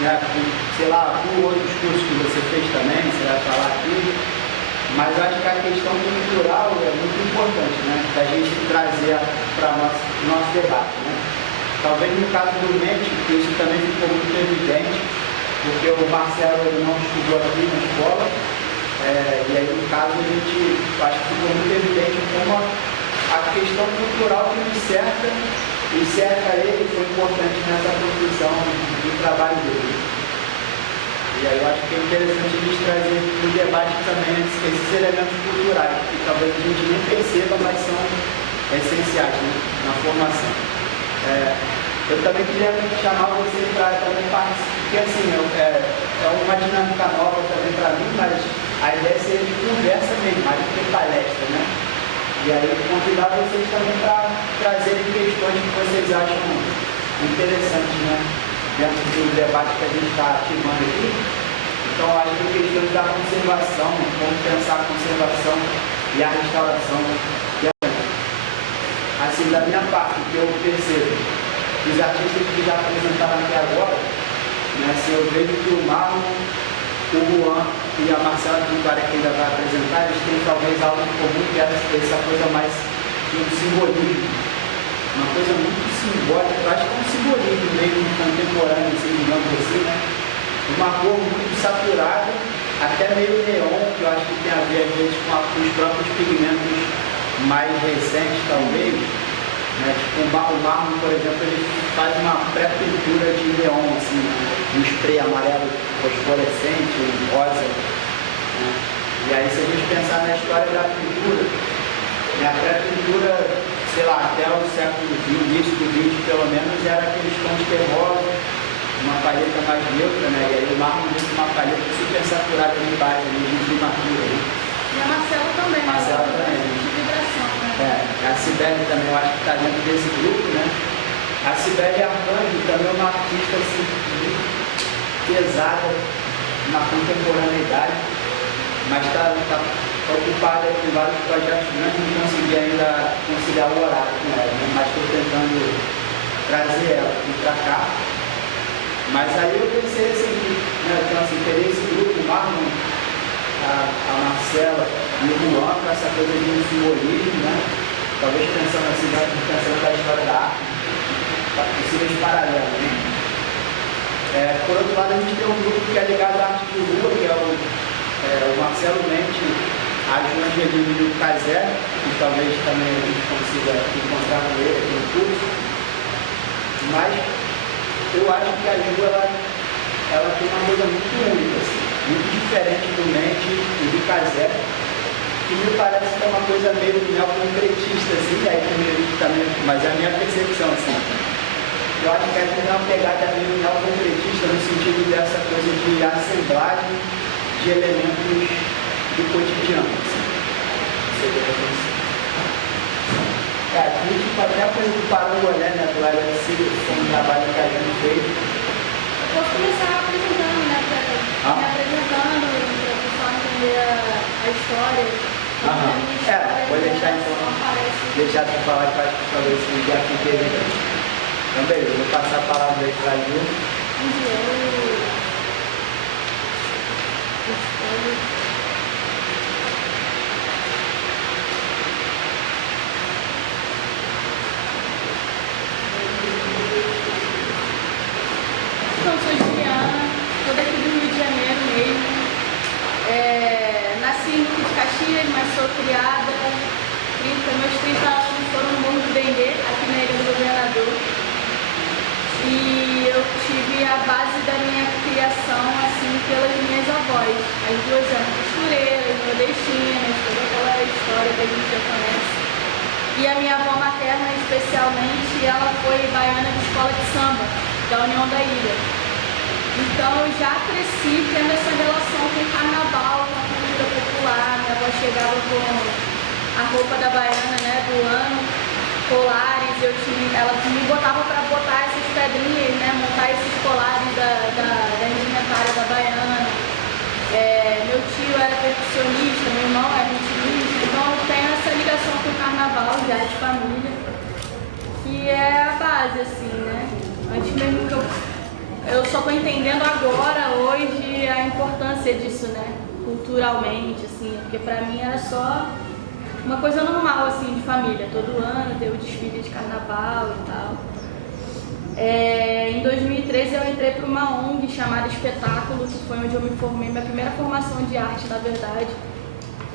né, sei lá, por outros cursos que você fez também, você vai falar aqui, mas eu acho que a questão cultural é muito importante, né, da gente trazer para o nosso debate, né. Talvez no caso do MET, isso também ficou muito evidente, porque o Marcelo não estudou aqui na escola, e aí no caso a gente, acho que ficou muito evidente como a questão cultural que ele cerca ele foi importante nessa construção do trabalho dele. E aí eu acho que é interessante a gente trazer para o debate também esses elementos culturais, que talvez a gente nem perceba, mas são essenciais, né, na formação. Eu também queria chamar vocês para também participar, porque assim, é uma dinâmica nova também para mim, mas a ideia seria de conversa mesmo, mais do que palestra, né? E aí convidar vocês também para trazerem questões que vocês acham interessantes, né? Dentro do debate que a gente está ativando aqui. Então, acho que questões da conservação, como pensar a conservação e a restauração. Assim, da minha parte, que eu percebo, os artistas que já apresentaram até agora, né, se eu vejo que o Marlon, o Juan e a Marcela, que ainda vai apresentar, eles têm talvez algo em comum, que é essa coisa mais de um simbolismo. Uma coisa muito simbólica, eu acho que é um simbolismo meio contemporâneo, assim, digamos assim, né? Uma cor muito saturada, até meio neon, que eu acho que tem a ver às vezes com os próprios pigmentos mais recentes, talvez. Né? Tipo, o mármore, por exemplo, ele faz uma pré-pintura de neon, assim, um spray amarelo fosforescente, rosa. Né? E aí, se a gente pensar na história da pintura, né, a pré-pintura, sei lá, até o século XX, início do XX, pelo menos, era aqueles tons terrosos, uma paleta mais neutra, né? E aí o mármore usa uma paleta super saturada de base, de primatura. Né? E a Marcela também, Marcela também. De vibração, né? A Cibele também, eu acho que está dentro desse grupo, né? A Cibele Arcanjo também é uma artista assim, muito pesada na contemporaneidade, mas está ocupada com vários projetos grandes e não consegui ainda conciliar o horário com ela, né? Mas estou tentando trazer ela aqui para cá. Mas aí eu pensei assim, né? Então assim, teria esse grupo, o Marlon, a Marcela e o Juan, com essa coisa de um simbolismo, né? Talvez pensando assim, pensando da história da arte, possíveis paralelos, né? Por outro lado, a gente tem um grupo que é ligado à arte de rua, que é o Marcelo Mente, a Angelina e o Casé, que talvez também a gente consiga encontrar com ele aqui no curso. Mas eu acho que a Ju, ela tem uma coisa muito única, assim, muito diferente do Mente e do Casé, que me parece que é uma coisa meio neoconcretista, assim, aí também, mas é a minha percepção, assim. Eu acho que a gente tem uma pegada meio neoconcretista no sentido dessa coisa de assemblagem de elementos do cotidiano, assim. A gente até parou o olhar, né, do LSC, foi um trabalho que a gente fez. Vou começar apresentando, né, me apresentando, para o pessoal entender a história. Vou deixar então, deixar de falar que acho que talvez se já fique. Então, beleza, vou passar a palavra aí para a Ju. Então, sou Juliana, sou daqui do Rio de Janeiro mesmo. Nasci em Duque de Caxias, mas sou criada. Meus 30 anos foram no Morro do Dendê, aqui na Ilha do Governador. E eu tive a base da minha criação, assim, pelas minhas avós. As duas eram costureiras, nordestinas, toda aquela história que a gente já conhece. E a minha avó materna, especialmente, ela foi baiana de escola de samba, da União da Ilha. Então, eu já cresci tendo essa relação com o carnaval, com a cultura popular. Minha avó chegava com a roupa da baiana, né, do ano, colares, ela me botava para botar essas pedrinhas, né, montar esses colares da indumentária da baiana. Meu tio era percussionista, meu irmão era ritmista, então eu tenho essa ligação com o carnaval já de família, que é a base, assim, né? Antes mesmo que eu eu só estou entendendo agora, hoje, a importância disso, né? Culturalmente, assim, porque pra mim era só uma coisa normal, assim, de família. Todo ano ter o desfile de carnaval e tal. Em 2013 eu entrei para uma ONG chamada Espetáculo, que foi onde eu me formei, minha primeira formação de arte, na verdade.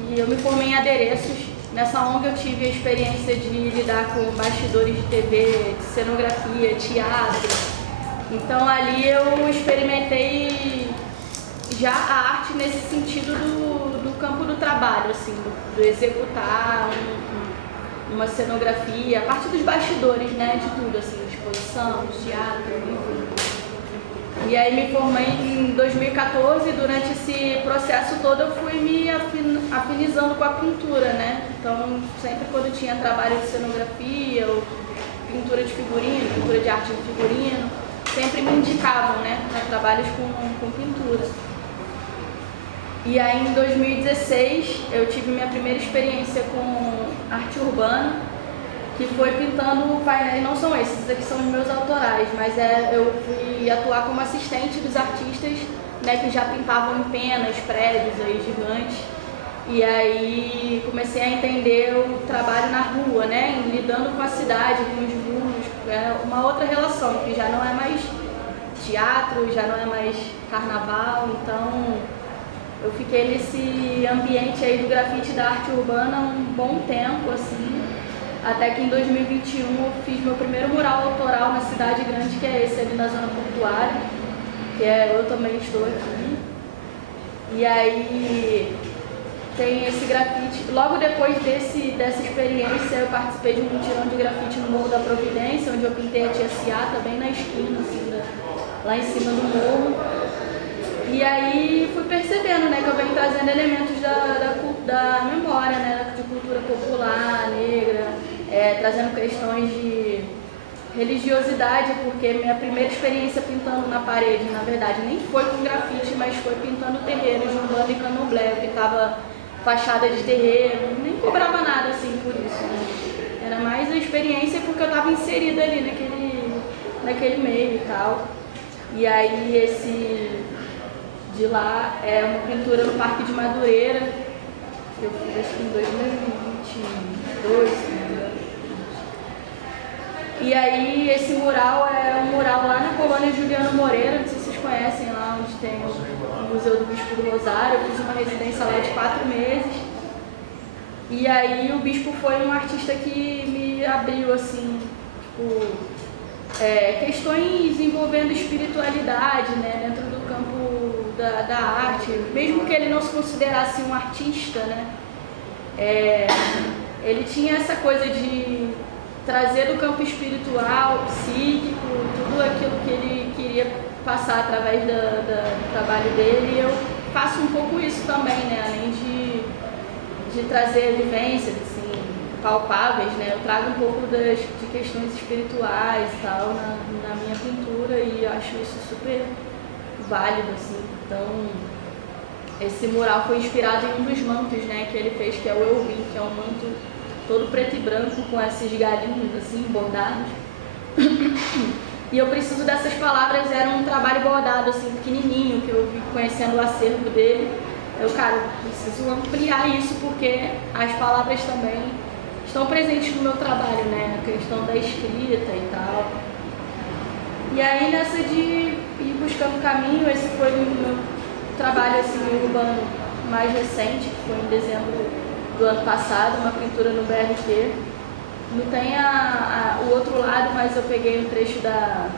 E eu me formei em adereços. Nessa ONG eu tive a experiência de lidar com bastidores de TV, de cenografia, teatro. Então ali eu experimentei já a arte nesse sentido do campo do trabalho, assim, do executar uma cenografia, a parte dos bastidores, né, de tudo, assim, de exposição, de teatro, enfim. E aí me formei em 2014 e durante esse processo todo eu fui me afinizando com a pintura, né? Então, sempre quando tinha trabalho de cenografia ou pintura de figurino, pintura de arte de figurino, sempre me indicavam, né, para trabalhos com pintura. E aí em 2016 eu tive minha primeira experiência com arte urbana, que foi pintando painéis, não são esses aqui são os meus autorais, mas eu fui atuar como assistente dos artistas, né, que já pintavam em penas, prédios aí gigantes. E aí comecei a entender o trabalho na rua, né, lidando com a cidade, com os muros, uma outra relação, que já não é mais teatro, já não é mais carnaval, então eu fiquei nesse ambiente aí do grafite da arte urbana um bom tempo, assim, até que em 2021 eu fiz meu primeiro mural autoral na cidade grande, que é esse ali na zona portuária, que eu também estou aqui. E aí tem esse grafite. Logo depois dessa experiência eu participei de um mutirão de grafite no Morro da Providência, onde eu pintei a Tia Ciata, bem na esquina, assim, lá em cima do morro. E aí fui percebendo, né, que eu venho trazendo elementos da memória, né, de cultura popular, negra, trazendo questões de religiosidade, porque minha primeira experiência pintando na parede, na verdade, nem foi com grafite, mas foi pintando terreiros de Umbanda e Candomblé. Eu pintava fachada de terreiro, nem cobrava nada assim por isso, né? Era mais a experiência porque eu estava inserida ali naquele meio e tal. E aí esse de lá é uma pintura no Parque de Madureira, que eu fiz acho que em 2022, né? E aí esse mural é um mural lá na colônia Juliano Moreira, não sei se vocês conhecem, lá onde tem o Museu do Bispo do Rosário. Eu fiz uma residência lá de 4 meses. E aí o Bispo foi um artista que me abriu, assim, tipo, questões envolvendo espiritualidade, né, dentro do campo da arte, mesmo que ele não se considerasse um artista, né, ele tinha essa coisa de trazer do campo espiritual, psíquico, tudo aquilo que ele queria passar através do trabalho dele. E eu faço um pouco isso também, né, além de trazer vivências assim, palpáveis, né, eu trago um pouco de questões espirituais e tal na minha pintura, e eu acho isso super válido, assim. Então, esse mural foi inspirado em um dos mantos, né, que ele fez, que é o Eu Vim, que é um manto todo preto e branco com esses galinhos assim, bordados. E eu preciso dessas palavras, era um trabalho bordado assim, pequenininho, que eu vi conhecendo o acervo dele. Eu, cara, preciso ampliar isso porque as palavras também estão presentes no meu trabalho, né, a questão da escrita e tal. E aí nessa de ir buscando caminho, esse foi o meu trabalho assim, urbano mais recente, que foi em dezembro do ano passado, uma pintura no BRT. Não tem o outro lado, mas eu peguei um trecho da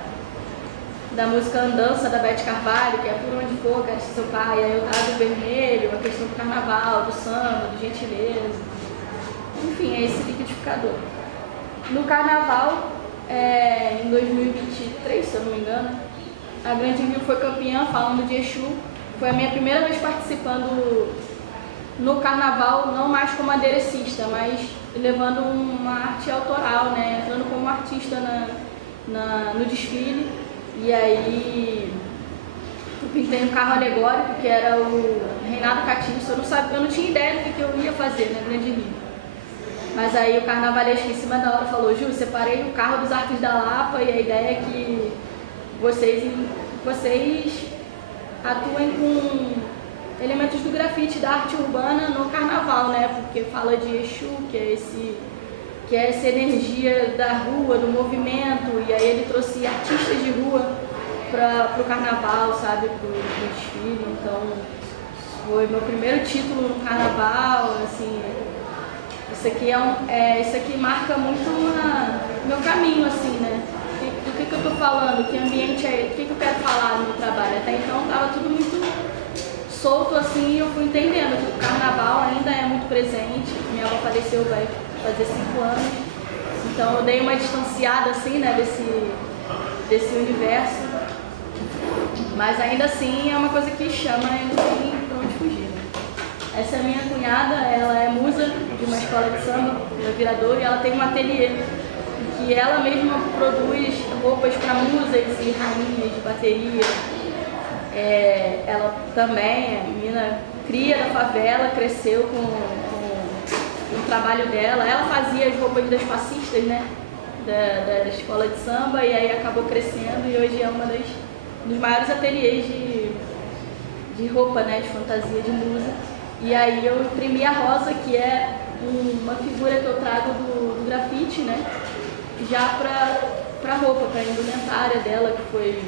música Andança, da Beth Carvalho, que é Por Onde For, Quero Ser Seu Pai. Aí eu trago o vermelho, a questão do carnaval, do samba, do gentileza. Enfim, é esse liquidificador. No carnaval, em 2023, se eu não me engano, a Grande Rio foi campeã falando de Exu. Foi a minha primeira vez participando no carnaval, não mais como aderecista, mas levando uma arte autoral, né? Entrando como artista no desfile. E aí eu pintei um carro alegórico, que era o Reinado Catiço. Eu não tinha ideia do que eu ia fazer na Grande Rio. Mas aí o carnavalesco em cima da hora falou: Ju, separei o carro dos Arcos da Lapa e a ideia é que vocês vocês atuem com elementos do grafite, da arte urbana no carnaval, né? Porque fala de Exu, que é essa energia da rua, do movimento, e aí ele trouxe artistas de rua para o carnaval, sabe, pro desfile. Então foi meu primeiro título no carnaval, assim. Isso aqui isso aqui marca muito meu caminho, assim, né? Do que eu tô falando, que ambiente é, o que eu quero falar no meu trabalho. Até então tava tudo muito solto, assim, e eu fui entendendo que o carnaval ainda é muito presente. Minha avó faleceu, vai fazer 5 anos, então eu dei uma distanciada, assim, né, desse universo, mas ainda assim é uma coisa que chama e não tem pra onde fugir, né? Essa é a minha cunhada, ela é musa de uma escola de samba, da Viradouro, e ela tem um ateliê que ela mesma produz roupas para musas e rainhas de bateria. Ela também, a menina cria da favela, cresceu com o trabalho dela. Ela fazia as roupas das passistas, né, da escola de samba, e aí acabou crescendo e hoje é uma dos maiores ateliês de roupa, né, de fantasia de musa. E aí eu imprimi a Rosa, que é uma figura que eu trago do grafite, né, já para roupa, para a indumentária dela, que foi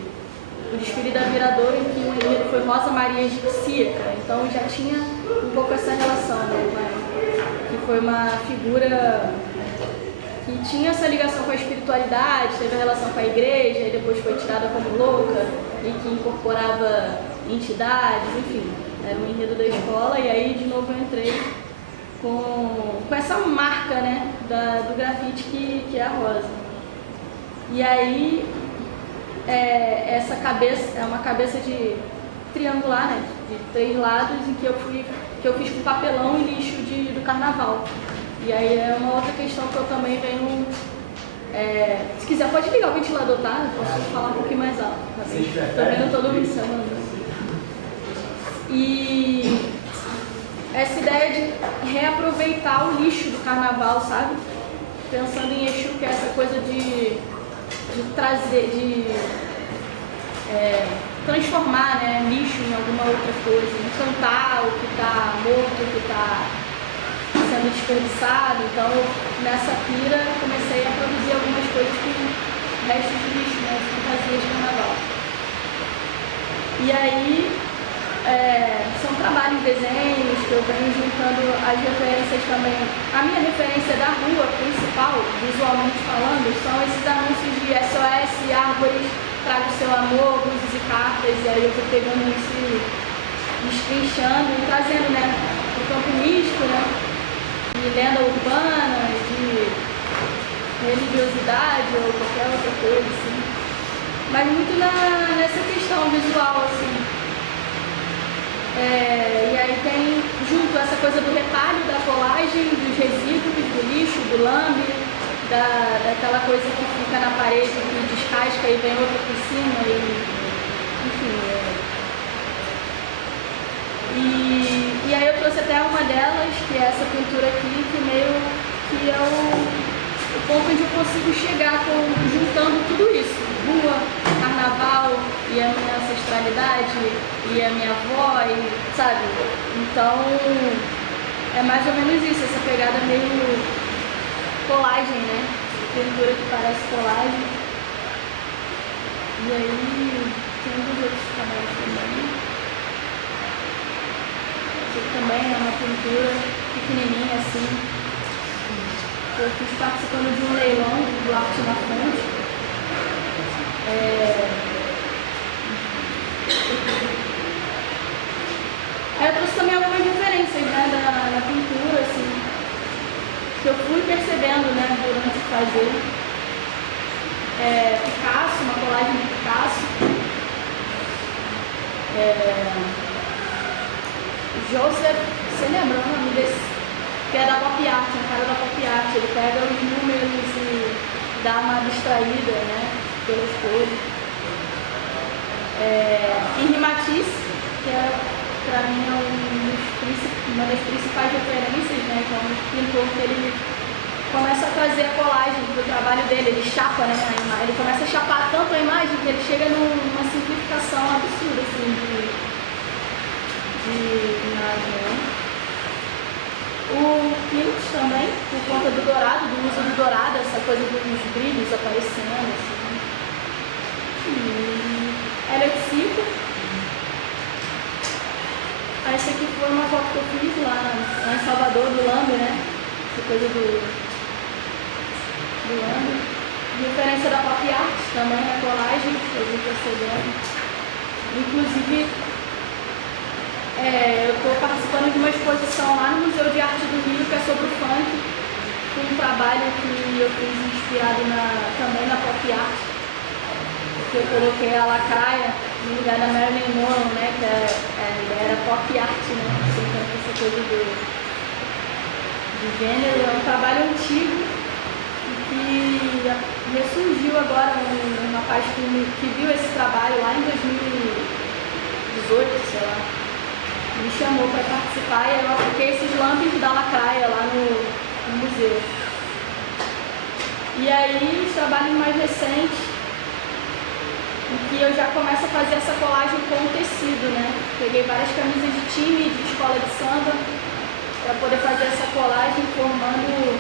o desfile da Viradouro, em que o enredo foi Rosa Maria Egipcíaca. Então já tinha um pouco essa relação, né, que foi uma figura que tinha essa ligação com a espiritualidade, teve a relação com a igreja, e depois foi tirada como louca, e que incorporava entidades, enfim, era um enredo da escola. E aí de novo eu entrei com essa marca, né, do grafite que é a Rosa. E aí essa cabeça é uma cabeça de triangular, né, de 3 lados, em que eu fiz com papelão e lixo do carnaval. E aí é uma outra questão que eu também venho. Se quiser pode ligar o ventilador, tá? Eu posso falar um pouquinho mais alto. Também não estou dormindo semana. E essa ideia de reaproveitar o lixo do carnaval, sabe? Pensando em Exu, que é essa coisa de trazer, transformar, né, lixo em alguma outra coisa, encantar o que está morto, o que está sendo desperdiçado. Então, nessa pira, comecei a produzir algumas coisas com restos de lixo, né, fantasias de carnaval. E aí, são trabalhos, desenhos, que eu venho juntando as referências também. A minha referência da rua principal, visualmente falando, são esses anúncios de SOS, árvores, traga o seu amor, luzes e cartas. E aí eu fui pegando isso, destrinchando e trazendo, né, o campo místico, né, de lenda urbana, de religiosidade ou qualquer outra coisa, assim. Mas muito nessa questão visual, assim. E aí tem junto essa coisa do retalho, da colagem, dos resíduos, do lixo, do lambe, daquela coisa que fica na parede, que descasca e vem outra por cima, enfim. E aí eu trouxe até uma delas, que é essa pintura aqui, que é o ponto onde eu consigo chegar juntando tudo isso. Rua, carnaval, e a minha ancestralidade, e a minha avó, e, sabe? Então, é mais ou menos isso, essa pegada meio colagem, né? Pintura que parece colagem. E aí, tem um dos outros trabalhos também. Esse aqui também é uma pintura pequenininha, assim. Eu fiz participando de um leilão do Arte na Fonte. Eu trouxe também algumas referências, né, da pintura, assim, que eu fui percebendo, né, durante fazer. Picasso, uma colagem de Picasso. Joseph, você lembra o nome desse? Que é da pop art, um cara da pop art. Ele pega os números e dá uma distraída, né, pelas cores. Henri Matisse, que é, para mim, uma das principais referências, né, que é um pintor que ele começa a trazer a colagem do trabalho dele, ele chapa, né, a imagem, ele começa a chapar tanto a imagem que ele chega numa simplificação absurda, assim, de imagem, né? O Clint também, por conta do dourado, do uso do dourado, essa coisa dos brilhos aparecendo, assim. Elliot 5. Essa aqui foi uma foto que eu fiz lá em Salvador, do Lambe, né? Essa coisa do Lambe. Referência da pop art também na colagem, que eu vim percebendo. Inclusive, eu estou participando de uma exposição lá no Museu de Arte do Rio, que é sobre o funk, com um trabalho que eu fiz inspirado também na pop art, que eu coloquei a lacraia no lugar da Marilyn Monroe, né, que era pop art, né, então essa coisa do gênero. É um trabalho antigo que ressurgiu agora, um rapaz que viu esse trabalho lá em 2018, sei lá, me chamou para participar e eu apliquei esses lampes da lacraia lá no museu. E aí, os trabalhos mais recentes, em que eu já começo a fazer essa colagem com o tecido, né? Peguei várias camisas de time, de escola de samba, para poder fazer essa colagem formando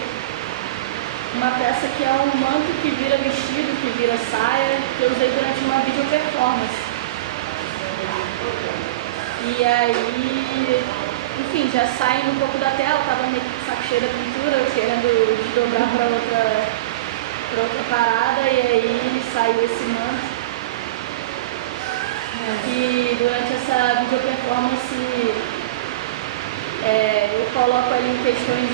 uma peça que é um manto que vira vestido, que vira saia, que eu usei durante uma video performance. E aí, enfim, já saindo um pouco da tela, tava meio que saco cheio da pintura, querendo desdobrar para outra parada, e aí saiu esse manto. E durante essa video performance eu coloco ali questões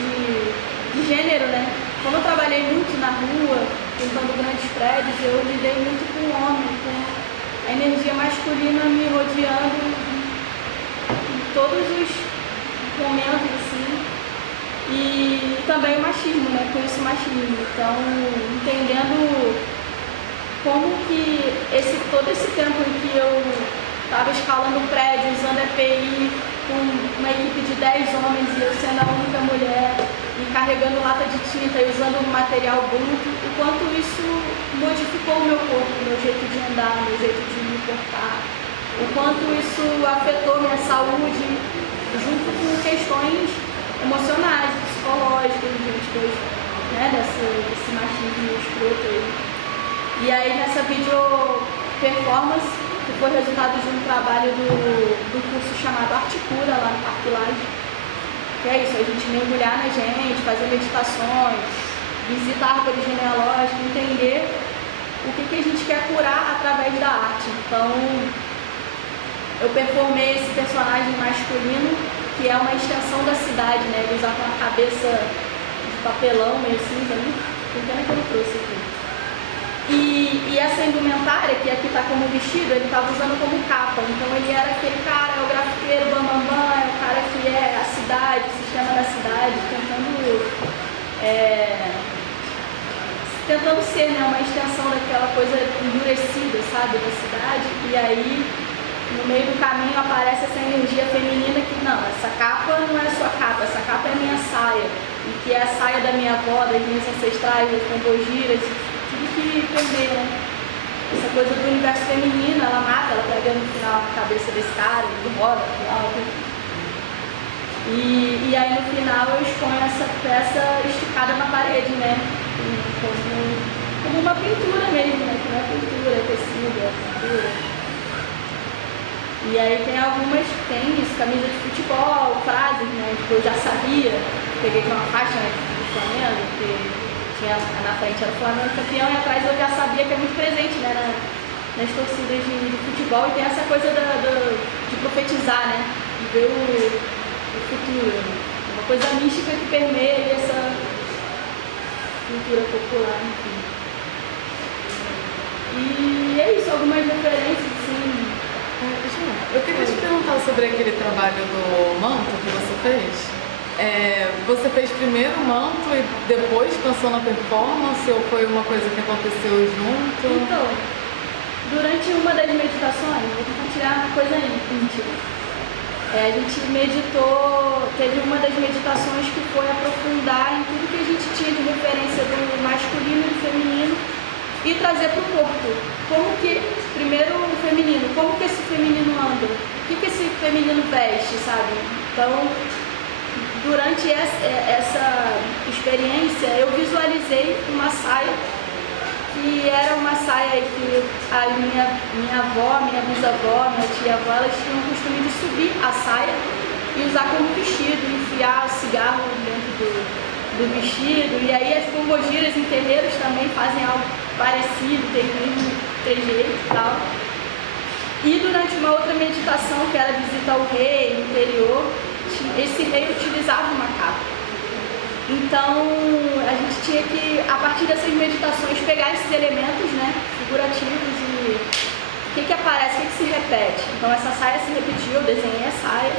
de gênero, né? Como eu trabalhei muito na rua, pintando grandes prédios, eu lidei muito com o homem, com a energia masculina me rodeando todos os momentos, assim, e também o machismo, né? Conheço o machismo, então entendendo como que todo esse tempo em que eu estava escalando um prédio, usando EPI, com uma equipe de 10 homens e eu sendo a única mulher, e carregando lata de tinta e usando um material bruto, o quanto isso modificou o meu corpo, o meu jeito de andar, o meu jeito de me portar, o quanto isso afetou minha saúde, junto com questões emocionais, psicológicas, né, desse machismo escroto aí. E aí nessa video performance, que foi resultado de um trabalho do curso chamado Arte Cura, lá no Parque Lage, que é isso, a gente mergulhar na gente, fazer meditações, visitar árvores genealógicas, entender o que a gente quer curar através da arte. Então, eu performei esse personagem masculino, que é uma extensão da cidade, né? Ele usa uma cabeça de papelão meio cinza, né? Tem pena que eu não trouxe aqui. E essa indumentária, que aqui está como vestido, ele estava usando como capa. Então ele era aquele cara, é o grafiteiro bambambam, é o cara que é a cidade, o sistema da cidade, tentando ser, né, uma extensão daquela coisa endurecida, sabe, da cidade. E aí, no meio do caminho, aparece essa energia feminina que, não, essa capa não é sua capa, essa capa é a minha saia. E que é a saia da minha avó, das minhas ancestrais, das pombogiras, tudo que perder, né? Essa coisa do universo feminino, ela mata, ela pega no final a cabeça desse cara, ele roda no final. E aí no final eu exponho essa peça esticada na parede, né? Como uma pintura mesmo, né? Que não é pintura, é tecido, é pintura. E aí tem algumas, tem isso, camisa de futebol, frases, né? Tipo, eu já sabia, peguei uma faixa, né, do Flamengo, que tinha na frente era o Flamengo campeão, e atrás eu já sabia que é muito presente, né, nas torcidas de futebol, e tem essa coisa de profetizar, né, de ver o futuro, uma coisa mística que permeia essa cultura popular, enfim. E é isso, algumas referências, assim. Eu queria te perguntar sobre aquele trabalho do manto que você fez. Você fez primeiro o manto e depois pensou na performance, ou foi uma coisa que aconteceu junto? Então, durante uma das meditações, vou compartilhar uma coisa íntima. A gente meditou, teve uma das meditações que foi aprofundar em tudo que a gente tinha de referência do masculino e do feminino e trazer para o corpo. Como que, primeiro o feminino, como que esse feminino anda? O que esse feminino veste, sabe? Então, durante essa experiência, eu visualizei uma saia que era uma saia que a minha avó, minha bisavó, minha tia-avó, elas tinham o costume de subir a saia e usar como vestido, enfiar cigarro dentro do vestido. E aí as pombogiras em terreiros também fazem algo parecido, tem o mesmo trejeito e tal. E durante uma outra meditação, que era visita ao rei no interior, esse rei utilizava uma capa. Então, a gente tinha que, a partir dessas meditações, pegar esses elementos, né, figurativos e o que aparece, o que se repete. Então, essa saia se repetiu, eu desenhei a saia.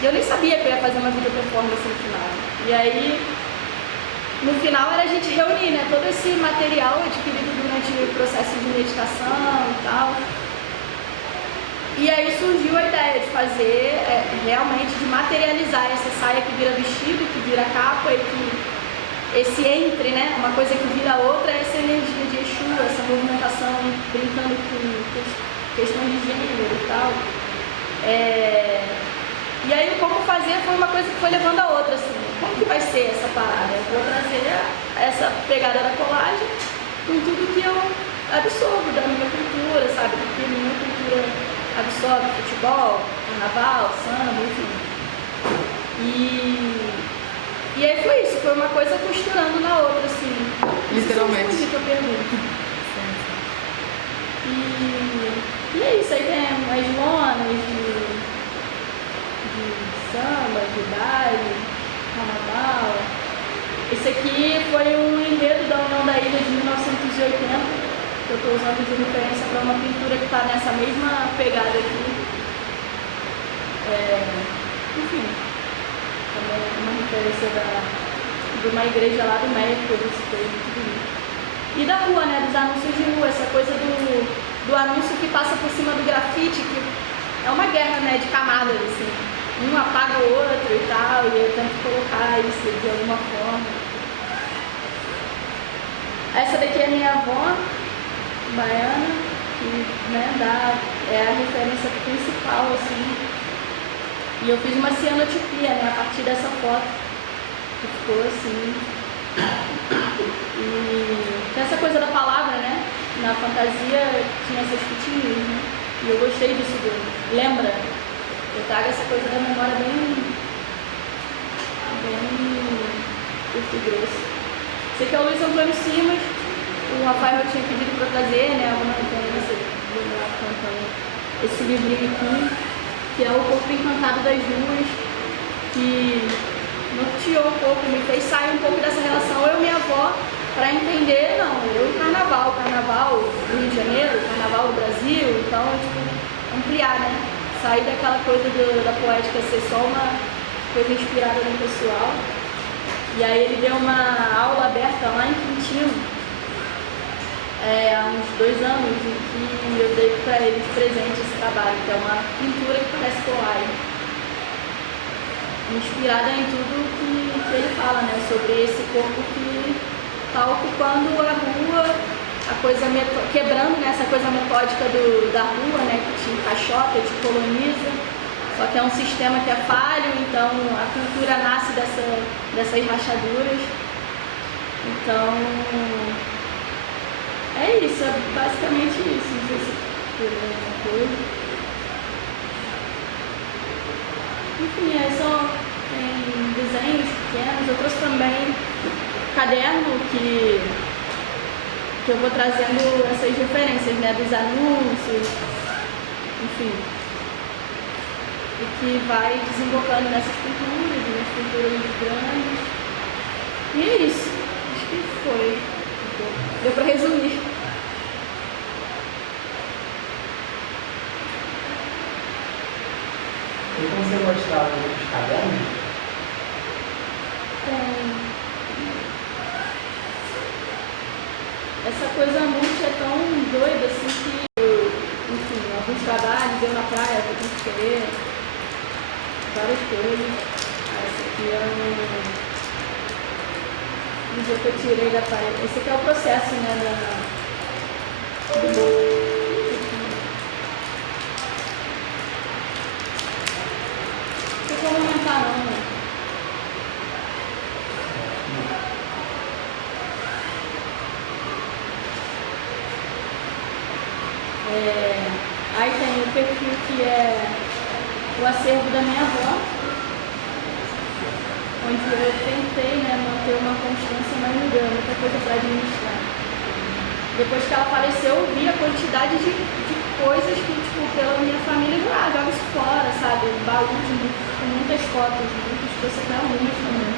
E eu nem sabia que eu ia fazer uma video performance no final. E aí, no final, era a gente reunir, né, todo esse material adquirido durante o processo de meditação e tal. E aí surgiu a ideia de fazer, realmente, de materializar essa saia que vira vestido, que vira capa e que esse entre, né, uma coisa que vira outra, essa energia de Exu, essa movimentação brincando com questão de gênero e tal. E aí como fazer foi uma coisa que foi levando a outra, assim, como que vai ser essa parada? Eu vou trazer essa pegada da colagem com tudo que eu absorvo da minha cultura, sabe, porque minha cultura absorve futebol, carnaval, samba, enfim. E aí foi isso, foi uma coisa costurando na outra, assim. Literalmente. Não sei se eu pergunto. E é isso, aí tem as lonas de samba, de baile, carnaval. Esse aqui foi um enredo da União da Ilha de 1980. Eu estou usando de referência para uma pintura que está nessa mesma pegada aqui. Enfim, também uma referência de uma igreja lá do México, esse foi muito bonito. E da rua, né, dos anúncios de rua, essa coisa do anúncio que passa por cima do grafite, que é uma guerra, né, de camadas, assim. Um apaga o outro e tal, e eu tento colocar isso de alguma forma. Essa daqui é minha avó, baiana, que, né, é a referência principal, assim. E eu fiz uma cianotipia, né, a partir dessa foto, que ficou assim. E essa coisa da palavra, né, na fantasia tinha essas fitinhas, né, e eu gostei disso, lembra? Eu trago essa coisa da memória bem curto e grosso. Esse aqui é o Luiz Antônio Simas. O Rafael tinha pedido para trazer, né, alguma referência cantando esse livrinho aqui, que é o Corpo Encantado das Ruas, que norteou um pouco, me fez sair um pouco dessa relação eu e minha avó, para entender, não, eu carnaval do Rio de Janeiro, carnaval do Brasil, então, tipo, ampliar, né, sair daquela coisa da poética ser só uma coisa inspirada no pessoal. E aí ele deu uma aula aberta lá em Quintino, há uns 2 anos, em que eu dei para ele de presente esse trabalho, que é uma pintura que parece colagem, inspirada em tudo que ele fala, né, sobre esse corpo que está ocupando a rua, a coisa quebrando, né, essa coisa metódica da rua, né, que te encaixota, te coloniza, só que é um sistema que é falho, então a cultura nasce dessas rachaduras. Então, é isso, é basicamente isso, não sei se pegou alguma coisa. Enfim, tem desenhos pequenos, eu trouxe também caderno que eu vou trazendo essas referências, né, dos anúncios, enfim, e que vai desembocando nessas pinturas, nas pinturas grandes. E é isso, acho que foi. Deu para resumir. E como você gostava dos cadernos? Essa coisa multi é tão doida assim que, enfim, alguns trabalhos, eu na praia, que eu tenho que querer. várias coisas. Esse aqui é um dia que eu tirei da parede. Esse aqui é o processo, né, do monte. Não vou aumentar não, né? Aí tem o perfil que é o acervo da minha avó, onde eu tentei, né, manter uma constância, mas não deu muita coisa para administrar. Depois que ela faleceu, eu vi a quantidade de coisas que, tipo, pela minha família, joga isso fora, sabe? Baús com muitas fotos, muitas coisas, até algumas também.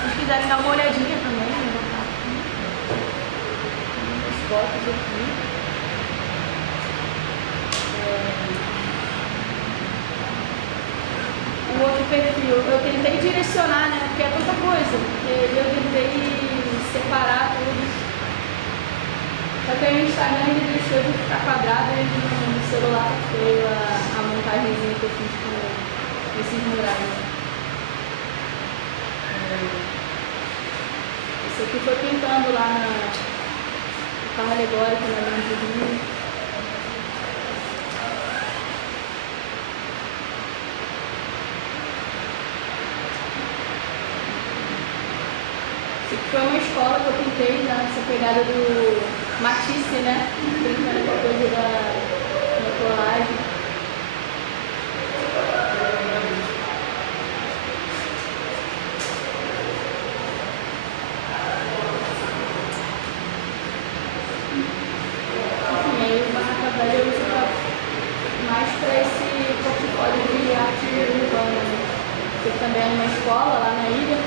Se quiserem dar uma olhadinha também, eu vou botar aqui as fotos aqui. O outro perfil, eu tentei direcionar, né? Porque é tanta coisa, porque eu tentei separar tudo. Só que aí o Instagram ele deixou de ficar quadrado e no celular tá feio a montagenzinha que eu fiz com esses murais. Esse aqui foi pintando lá no carro alegórico, na Grande Rio. Esse aqui foi uma escola que eu pintei nessa pegada do Matisse, né? Brincando com a coisa da colagem. Eu uso mais para esse portfólio de arte urbana, né? Que também é numa escola lá na ilha,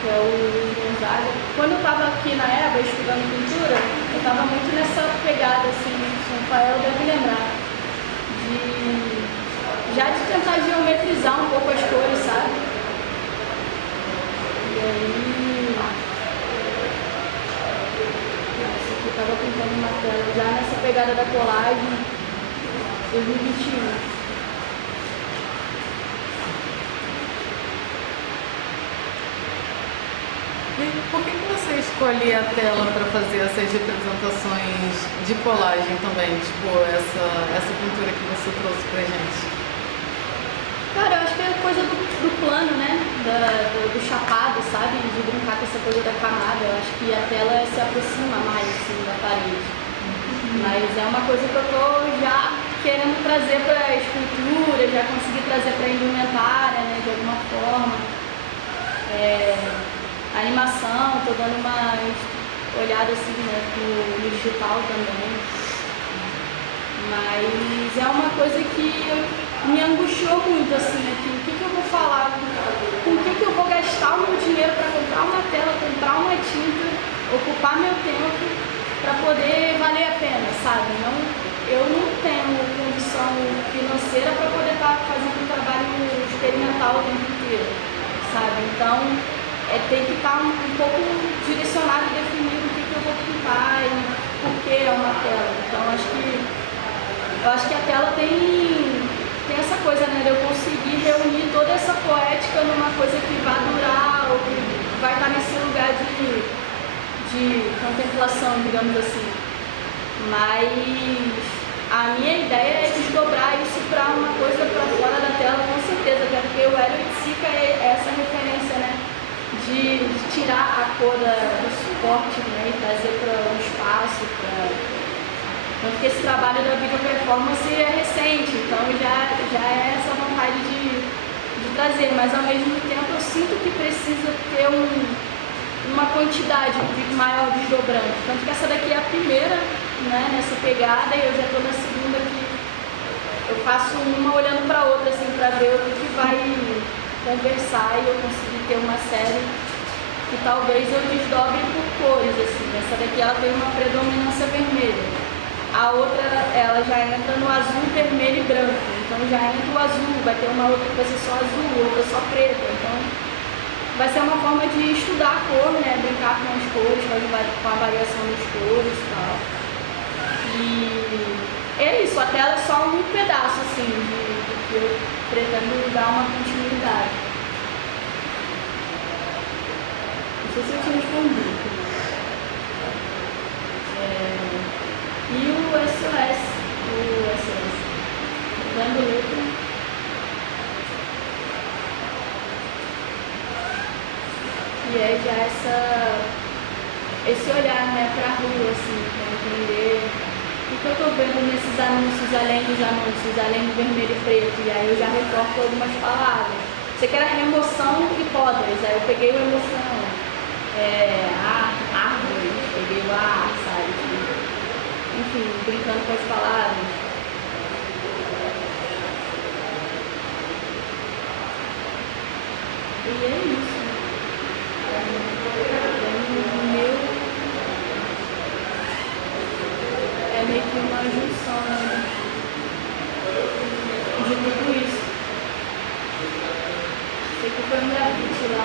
que é o Gonzaga. Quando eu estava aqui na EBA estudando pintura, eu estava muito nessa pegada, assim, o Rafael deve lembrar, de tentar geometrizar um pouco as cores, sabe? E aí... Eu estava pintando uma tela já nessa pegada da colagem 2021. E por que você escolheu a tela para fazer essas representações de colagem também? Tipo, essa pintura que você trouxe pra gente? Cara, eu acho que é coisa do plano, né? Do chapado, sabe? De brincar com essa coisa da camada. Eu acho que a tela se aproxima mais assim, da parede. Mas é uma coisa que eu tô já querendo trazer para a escultura, já consegui trazer para a indumentária, né? De alguma forma. A animação, tô dando uma olhada assim, né? No digital também. Mas é uma coisa que me angustiou muito, assim, aqui. O que eu vou falar? Com o que eu vou gastar o meu dinheiro para comprar uma tela, comprar uma tinta, ocupar meu tempo para poder valer a pena, sabe? Eu não tenho condição financeira para poder estar fazendo um trabalho experimental o tempo inteiro, sabe? Então, tem que estar um pouco direcionado e definido o que eu vou pintar e por que é uma tela. Então, eu acho que a tela tem essa coisa, né, de eu conseguir reunir toda essa poética numa coisa que vai durar, ou que vai estar nesse lugar de contemplação, digamos assim. Mas a minha ideia é desdobrar isso para uma coisa para fora da tela, com certeza, até porque o Hélio Itzica é essa referência, né, de tirar a cor do suporte, né, e trazer para um espaço, tanto que esse trabalho da video performance é recente, então já é essa vontade de trazer, mas ao mesmo tempo eu sinto que precisa ter uma quantidade maior desdobrante. Tanto que essa daqui é a primeira, né, nessa pegada, e eu já estou na segunda que eu faço uma olhando para a outra, assim, para ver o que vai conversar e eu conseguir ter uma série que talvez eu desdobre por cores, assim. Essa daqui ela tem uma predominância vermelha. A outra, ela já entra no azul, vermelho e branco. Então já entra o azul, vai ter uma outra que vai ser só azul, outra só preta. Então vai ser uma forma de estudar a cor, né? Brincar brincar com as cores, com a variação das cores e tal. E é isso, a tela é só um pedaço assim do que eu pretendo dar uma continuidade. Não sei se eu te respondi. E o SOS, dando luta. E é já esse olhar, né, pra rua, assim, pra entender o que eu tô vendo nesses anúncios, além dos anúncios, além do vermelho e preto. E aí eu já recorto algumas palavras. Você quer a remoção e podas, aí eu peguei o emoção, árvores, peguei o ar, sabe? Enfim, brincando com as palavras. E é isso. É meio que uma junção, né, de tudo isso. Sei que foi um grafite lá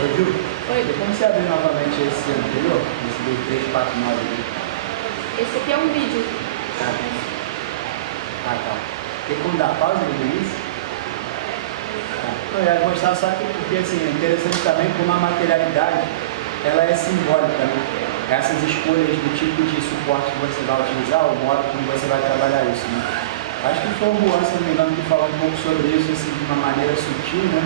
Ô, Ju, Oi. tem como você abrir novamente esse anterior? Esse do 349 ali? Esse aqui é um vídeo. Tá. Tem como dar pausa no início? Eu ia gostar só que, porque assim, é interessante também como a materialidade ela é simbólica, né? Essas escolhas do tipo de suporte que você vai utilizar, o modo como você vai trabalhar isso, né? Acho que foi o Juan, se não me engano, que falou um pouco sobre isso assim, de uma maneira sutil, né?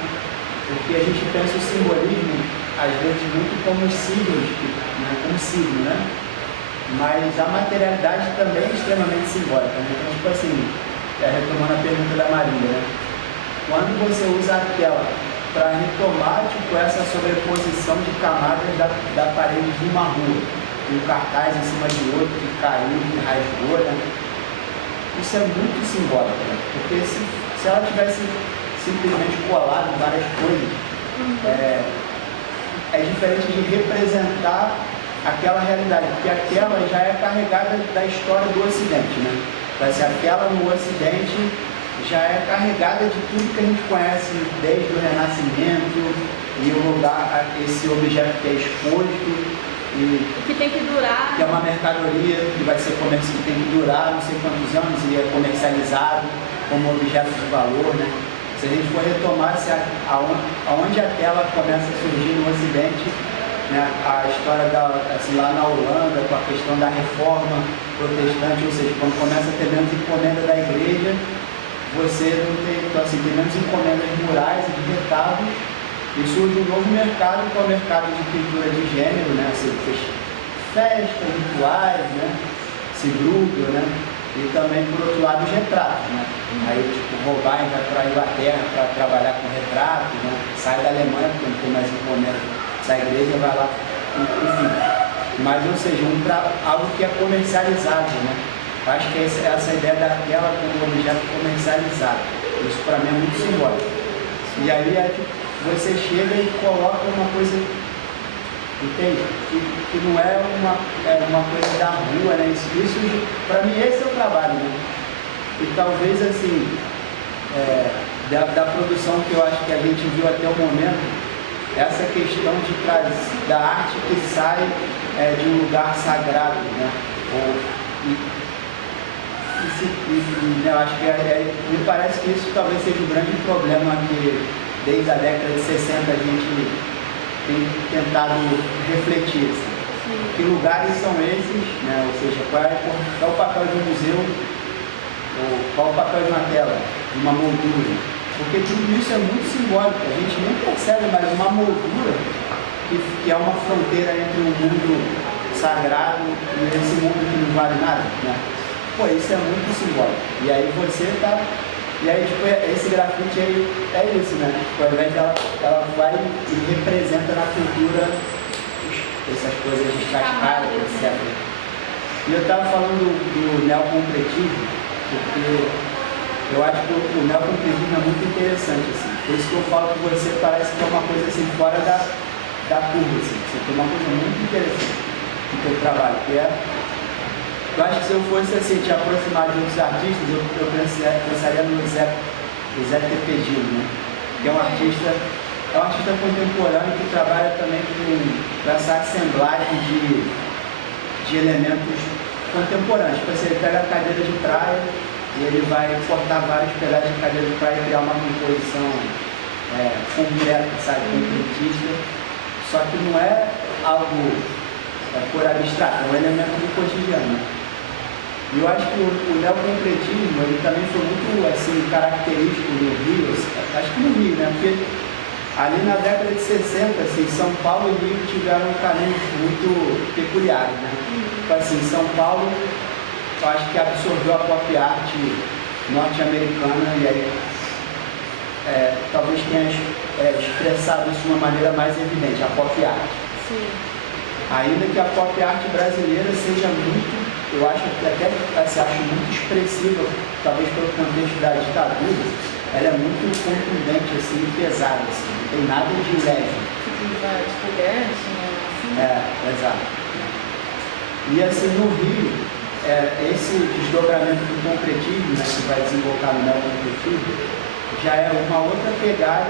Porque a gente pensa o simbolismo, às vezes, muito como signos, né? Como signo, né? Mas a materialidade também é extremamente simbólica, né? Então, tipo assim, retomando a pergunta da Marília, né? Quando você usa a tela para retomar tipo, essa sobreposição de camadas da parede de uma rua, um cartaz em cima de outro que caiu, que rasgou, né? Isso é muito simbólico, né? Porque se ela tivesse simplesmente colado várias coisas, é diferente de representar aquela realidade, porque aquela já é carregada da história do Ocidente, né? Então, assim, aquela no Ocidente já é carregada de tudo que a gente conhece desde o Renascimento e o lugar, esse objeto que é exposto e que tem que durar. Que é uma mercadoria que vai ser comercial, que tem que durar não sei quantos anos e é comercializado como objeto de valor, né? Se a gente for retomar aonde a tela começa a surgir no Ocidente, né? A história assim, lá na Holanda, com a questão da reforma protestante, ou seja, quando começa a ter menos encomenda da igreja, você não tem, então, assim, tem menos encomendas murais e de retabos, e surge um novo mercado, que é o mercado de pintura de gênero, né? Assim, festas, rituais, né? Sigrudo, né? E também, por outro lado, os retratos, né? Aí, tipo, Holbein vai para a Inglaterra para trabalhar com retrato, né? Sai da Alemanha, porque não tem mais encomenda da igreja, vai lá, enfim. Mas, ou seja, algo que é comercializado, né? Acho que essa ideia daquela como objeto comercializado. Isso para mim é muito simbólico. E aí você chega e coloca uma coisa, entende? Que não é uma coisa da rua, né? Isso para mim esse é o trabalho, né? E talvez assim, da produção que eu acho que a gente viu até o momento, essa questão da arte que sai de um lugar sagrado, né? Eu acho que me parece que isso talvez seja um grande problema que desde a década de 60 a gente tem tentado refletir. Assim. Que lugares são esses, né? Ou seja, qual é o papel de um museu, ou qual é o papel de uma tela, de uma moldura. Porque tudo isso é muito simbólico, a gente nem percebe mais uma moldura que é uma fronteira entre o mundo sagrado e esse mundo que não vale nada, né? Pô, isso é muito simbólico. E aí você tá. E aí, tipo, esse grafite aí é isso, né? Tipo, ao invés dela, ela vai e representa na cultura essas coisas descascadas, etc. E eu tava falando do neoconcretismo, porque eu acho que o neoconcretismo é muito interessante, assim. Por isso que eu falo que você parece que é uma coisa assim, fora da curva, assim. Você tem uma coisa muito interessante no teu trabalho, que é. Eu acho que se eu fosse assim, te aproximar de outros artistas, eu pensaria no Zé Tepedilo, né? que é um artista contemporâneo que trabalha também com essa assemblagem de elementos contemporâneos. Tipo assim, ele pega a cadeira de praia e ele vai cortar vários pedaços de cadeira de praia e criar uma composição completa, sabe, concretista. Só que não é algo por abstrato, é um elemento do cotidiano. E eu acho que o neoconcretismo, ele também foi muito assim, característico no Rio, acho que no Rio, né? Porque ali na década de 60, assim, São Paulo e Rio tiveram caminhos muito peculiares, né? Tipo assim, São Paulo, eu acho que absorveu a pop art norte-americana e aí talvez tenha expressado isso de uma maneira mais evidente, a pop art. Sim. Ainda que a pop art brasileira seja muito, eu acho que até acho muito expressiva, talvez pelo contexto da ditadura, ela é muito contundente, assim, pesada, assim, não tem nada de leve. Tipo Guedes, né? Assim. Exato. E assim, no Rio, esse desdobramento do concretismo, né, que vai desembocar no neoconcretismo, já é uma outra pegada,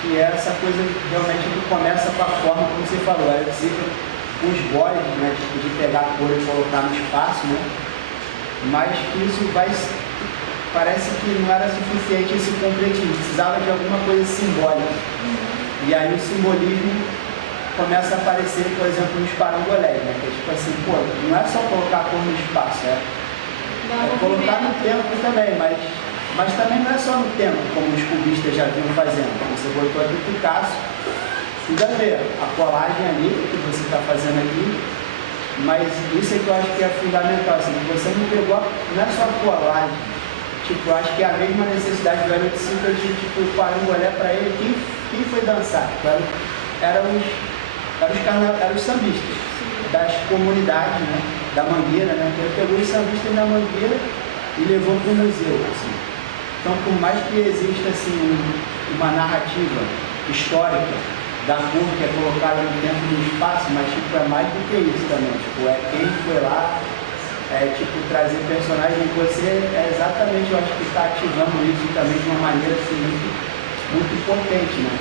que é essa coisa realmente que começa com a forma, como você falou, ela fica com os bordes, né, de pegar a cor e colocar no espaço, né, mas que isso parece que não era suficiente esse concretismo, precisava de alguma coisa simbólica. E aí o simbolismo começa a aparecer, por exemplo, nos parangolés, né, que é tipo assim, pô, não é só colocar a cor no espaço, é colocar no tempo também, mas também não é só no tempo, como os cubistas já vinham fazendo. Você botou aqui o Picasso, tudo a ver, a colagem ali, que você está fazendo aqui, mas isso é que eu acho que é fundamental, assim, que você não pegou, não é só a colagem, tipo, eu acho que é a mesma necessidade do Hélio de Sintra de, tipo, o parangolé para ele, quem foi dançar? Eram os sambistas, das comunidades, né, da Mangueira, né, então ele pegou os sambistas da Mangueira e levou para o museu, assim. Então, por mais que exista assim, uma narrativa histórica da cor que é colocada no tempo e no espaço, mas tipo, é mais do que isso também. Tipo, é quem foi lá, tipo, trazer personagens e você exatamente, eu acho que está ativando isso também de uma maneira assim, muito, muito potente, né?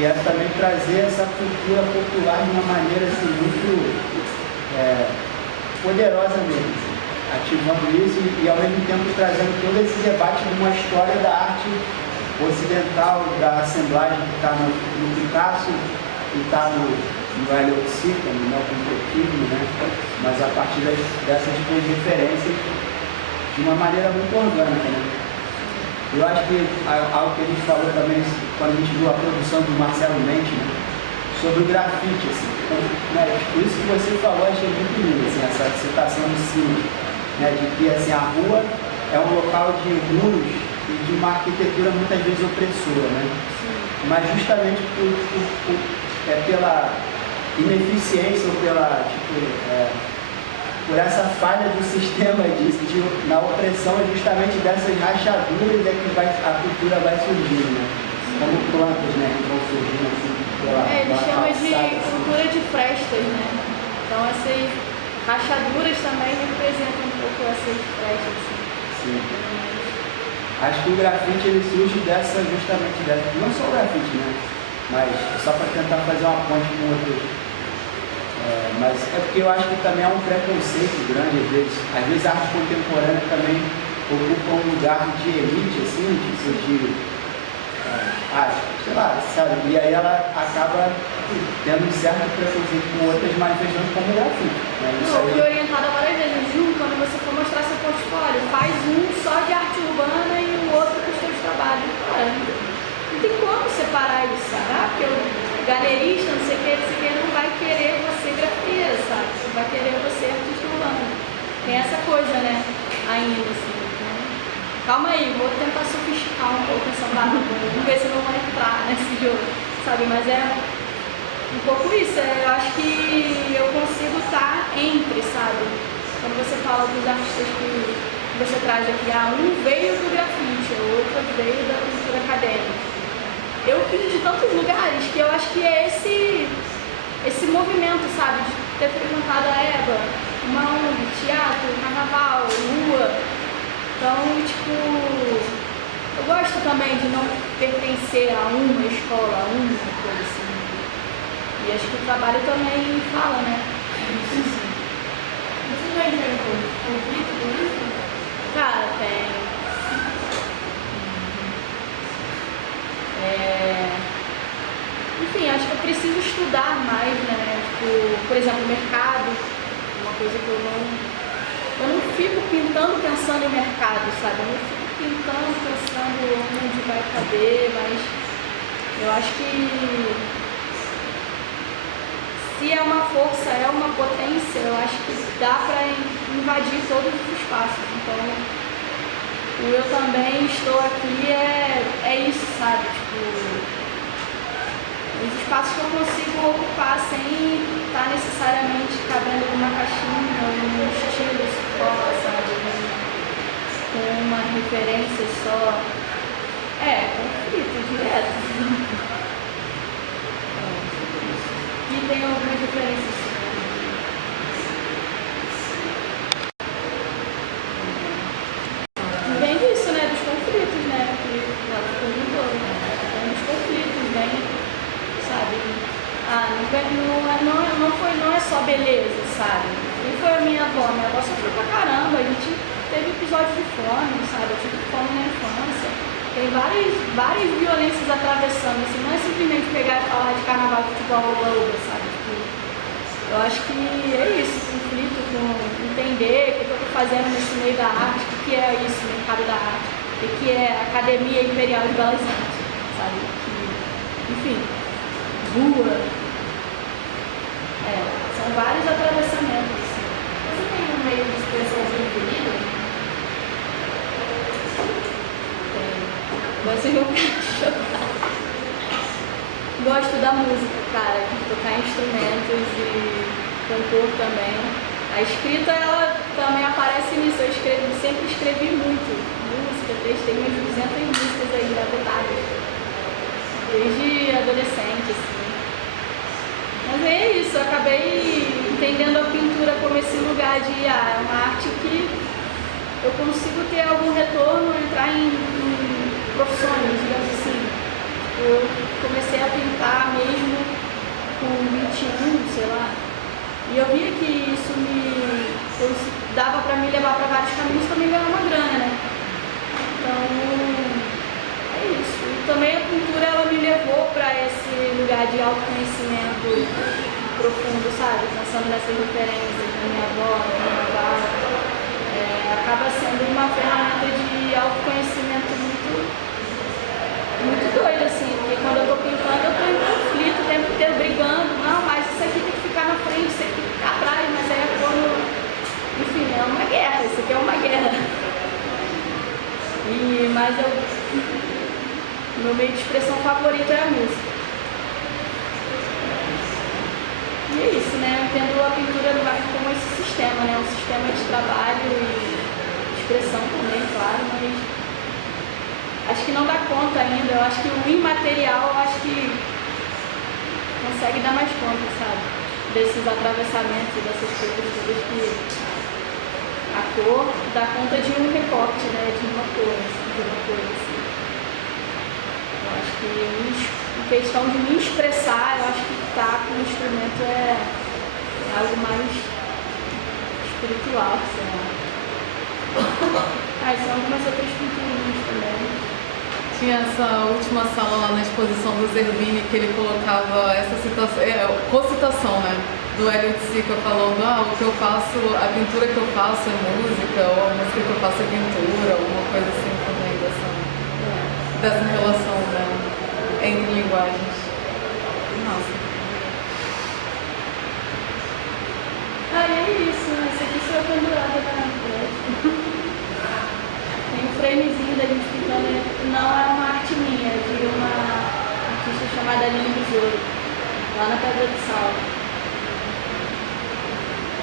E é também trazer essa cultura popular de uma maneira assim, muito poderosa mesmo. Assim, ativando isso e ao mesmo tempo trazendo todo esse debate de uma história da arte ocidental, da assemblagem que está no Picasso, que está no Hélio de Sintra, no neoconcretismo, né? Mas a partir dessas duas referências de uma maneira muito orgânica, né? Eu acho que algo que a gente falou também quando a gente viu a produção do Marcelo Mente, né? Sobre o grafite, assim, então, né? Por isso que você falou, achei muito lindo, assim, essa citação de cima. Né, de que assim, a rua é um local de muros e de uma arquitetura muitas vezes opressora, né? Mas justamente pela ineficiência ou por essa falha do sistema na opressão justamente dessas rachaduras é que a cultura vai surgindo, né? Como plantas, né, que vão surgindo assim eles chamam de cultura de frestas, né? Então essas rachaduras também representam um pouco essas frestas, assim. Sim. Acho que o grafite ele surge justamente dessa, não só o grafite, né? Mas só para tentar fazer uma ponte com outros. Mas é porque eu acho que também há um preconceito grande às vezes. Às vezes a arte contemporânea também ocupa um lugar de elite, assim, tipo de sei lá, sabe? E aí ela acaba tendo um certo preconceito com outras manifestando como grafite. Né? Eu fui orientada várias vezes, quando você for mostrar seu portfólio, faz um só de arte urbana e o outro com os seus trabalhos. Cara, não tem como separar isso, sabe? Porque o galerista, não sei o que, não vai querer você grafiteira, sabe? Você vai querer você artista urbano. Tem essa coisa, né? Ainda, assim. Calma aí, vou tentar sofisticar um pouco essa barra, vamos ver se eu não vou entrar nesse jogo, sabe? Mas é um pouco isso, eu acho que eu consigo estar entre, sabe? Quando você fala dos artistas que você traz aqui, um veio do grafite, o outro veio da cultura acadêmica. Eu vim de tantos lugares que eu acho que é esse movimento, sabe? De ter frequentado a EBA, uma ONG, teatro, carnaval, rua. Então, tipo, eu gosto também de não pertencer pertencer a uma escola, a uma coisa assim. E acho que o trabalho também fala, né? Você já entrou em conflito com isso? Cara, tem. Enfim, acho que eu preciso estudar mais, né? Tipo, por exemplo, o mercado, uma coisa que eu não fico pintando pensando em mercado, sabe? Eu não fico pintando pensando onde vai caber, mas eu acho que se é uma força, é uma potência, eu acho que dá para invadir todos os espaços. Então, o eu também estou aqui é isso, sabe? Tipo, os espaços que eu consigo ocupar sem estar necessariamente cabendo numa caixinha ou num estilo só, sabe? Com uma referência só. Conflito direto. E tem algumas referências. Vem disso, né? Dos conflitos, né? Que lá tu perguntou, né? Vem dos conflitos, vem, sabe? Não é só beleza, sabe? Quem foi a minha avó? Minha avó sofreu pra caramba, a gente teve episódios de fome, sabe? Eu tive fome na infância. Tem várias violências atravessando, assim, não é simplesmente pegar e falar de carnaval, futebol, oba-oba, sabe? Tipo, eu acho que é isso, conflito com entender o que eu estou fazendo nesse meio da arte, o que é isso, o mercado da arte, o que é a Academia Imperial de Belas Artes, sabe? Enfim, rua. São vários atravessamentos, assim. Você tem um meio de expressão preferido? Vocês vão ficar chocados. Gosto da música, cara, de tocar instrumentos e compor também. A escrita, ela também aparece nisso. Eu sempre escrevi muito música, tem umas 200 músicas aí gravadas, desde adolescente, assim. Mas é isso, eu acabei entendendo a pintura como esse lugar de é uma arte que eu consigo ter algum retorno, entrar em profissões, digamos assim. Eu comecei a pintar mesmo com 21, sei lá. E eu via que isso dava para me levar para vários caminhos e também ganhar uma grana, né? Então, é isso. E também a pintura, ela me levou para esse lugar de autoconhecimento profundo, sabe? Pensando nessas referências da minha avó, da minha avó. Acaba sendo uma ferramenta de autoconhecimento muito doida, assim, porque quando eu tô pintando, eu tô em conflito o tempo inteiro, brigando. Não, mas isso aqui tem que ficar na frente, isso aqui tem que ficar atrás, mas aí é quando... Enfim, é uma guerra, isso aqui é uma guerra. Mas meu meio de expressão favorito é a música. E é isso, né? Eu entendo a pintura do arte como esse sistema, né? Um sistema de trabalho e expressão também, claro, mas acho que não dá conta ainda. Eu acho que o imaterial, eu acho que consegue dar mais conta, sabe? Desses atravessamentos e dessas coisas todas que a cor dá conta de um recorte, né? De uma cor, assim. Eu acho que em questão de me expressar, eu acho que tá com o instrumento é algo mais espiritual, sei lá. São algumas outras pinturinhas também. Tinha essa última sala lá na exposição do Zerbini que ele colocava essa citação, concitação, né? Do Hélio de Sica falando, o que eu faço, a pintura que eu faço é música, ou a música que eu faço é pintura, alguma coisa assim também dessa relação, né? Entre linguagens. Nossa. É isso, né? Esse aqui sou pendurada na frente. Tem um framezinho da gente pintando, não é uma arte minha, é de uma artista chamada Aline Besouro, lá na Pedra do Sal.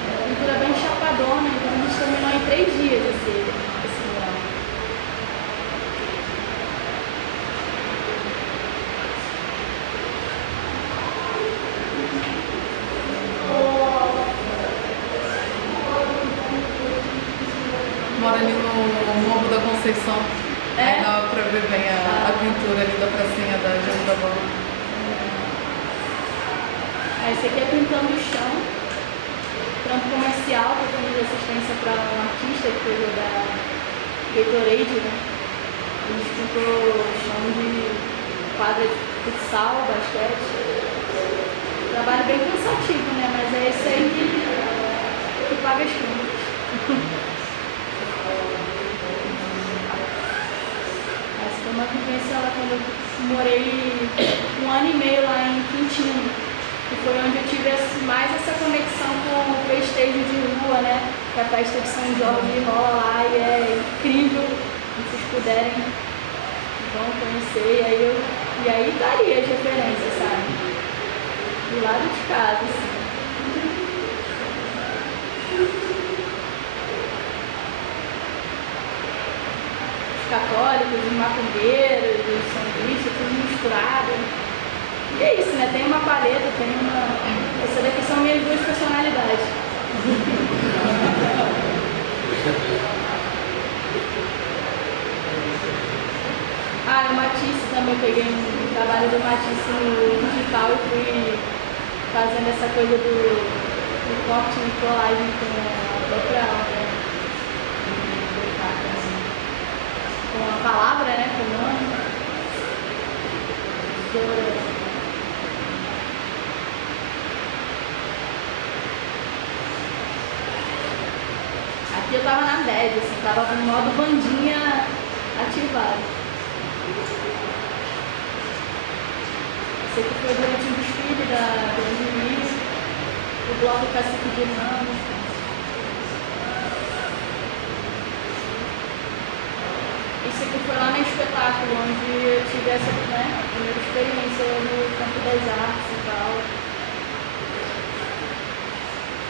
É uma pintura bem chapadona, então a gente terminou em 3 dias esse mural. Mora ali no Morro da Conceição. Aí dá pra ver bem a pintura ali da pracinha esse aqui é pintando o chão, trampo comercial, que eu fiz assistência para um artista que fez da Gatorade, né? A gente pintou o chão de quadra de futsal, basquete. Trabalho bem cansativo, né? Mas é esse aí que paga as contas. Essa foi uma vivência lá quando eu morei 1 ano e meio lá em Quintino, que foi onde eu tive mais essa conexão com o festejo de rua, né? Que a festa de São Jorge rola lá e é incrível. Se vocês puderem, vão conhecer. E aí daria as referências, sabe? Do lado de casa, assim. Os católicos, os macumbeiros, os sanduíches, tudo misturado. E é isso, né? Tem uma paleta, tem uma... Essa daqui são minhas 2 personalidades. O Matisse também, peguei um trabalho do Matisse no digital e fui fazendo essa coisa do corte e colagem com a própria com a palavra, né? Com o nome. Aqui eu tava na bad, assim, tava no modo bandinha ativado. Esse aqui foi durante um desfile da Grande, o bloco Cacique de Ramos. Esse aqui foi lá no espetáculo, onde eu tive essa, né, a primeira experiência no campo das artes e tal.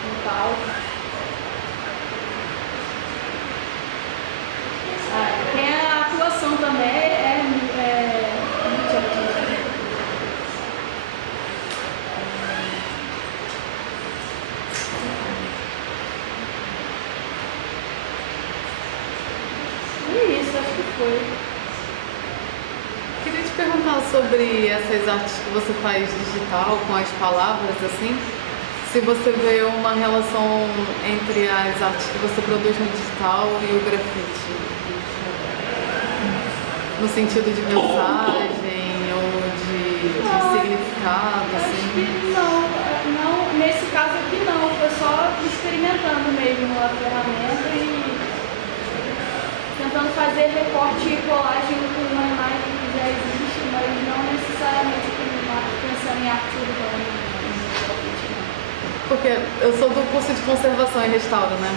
No palco. Tem a atuação também, muito artística. E isso, acho que foi. Queria te perguntar sobre essas artes que você faz digital, com as palavras, assim, se você vê uma relação entre as artes que você produz no digital e o grafite. No sentido de mensagem ou de significado, Acho assim? que não, nesse caso aqui não, foi só experimentando mesmo a ferramenta e tentando fazer recorte e colagem com uma imagem que já existe, mas não necessariamente pensando em arte urbana. Porque eu sou do curso de conservação e restauro, né?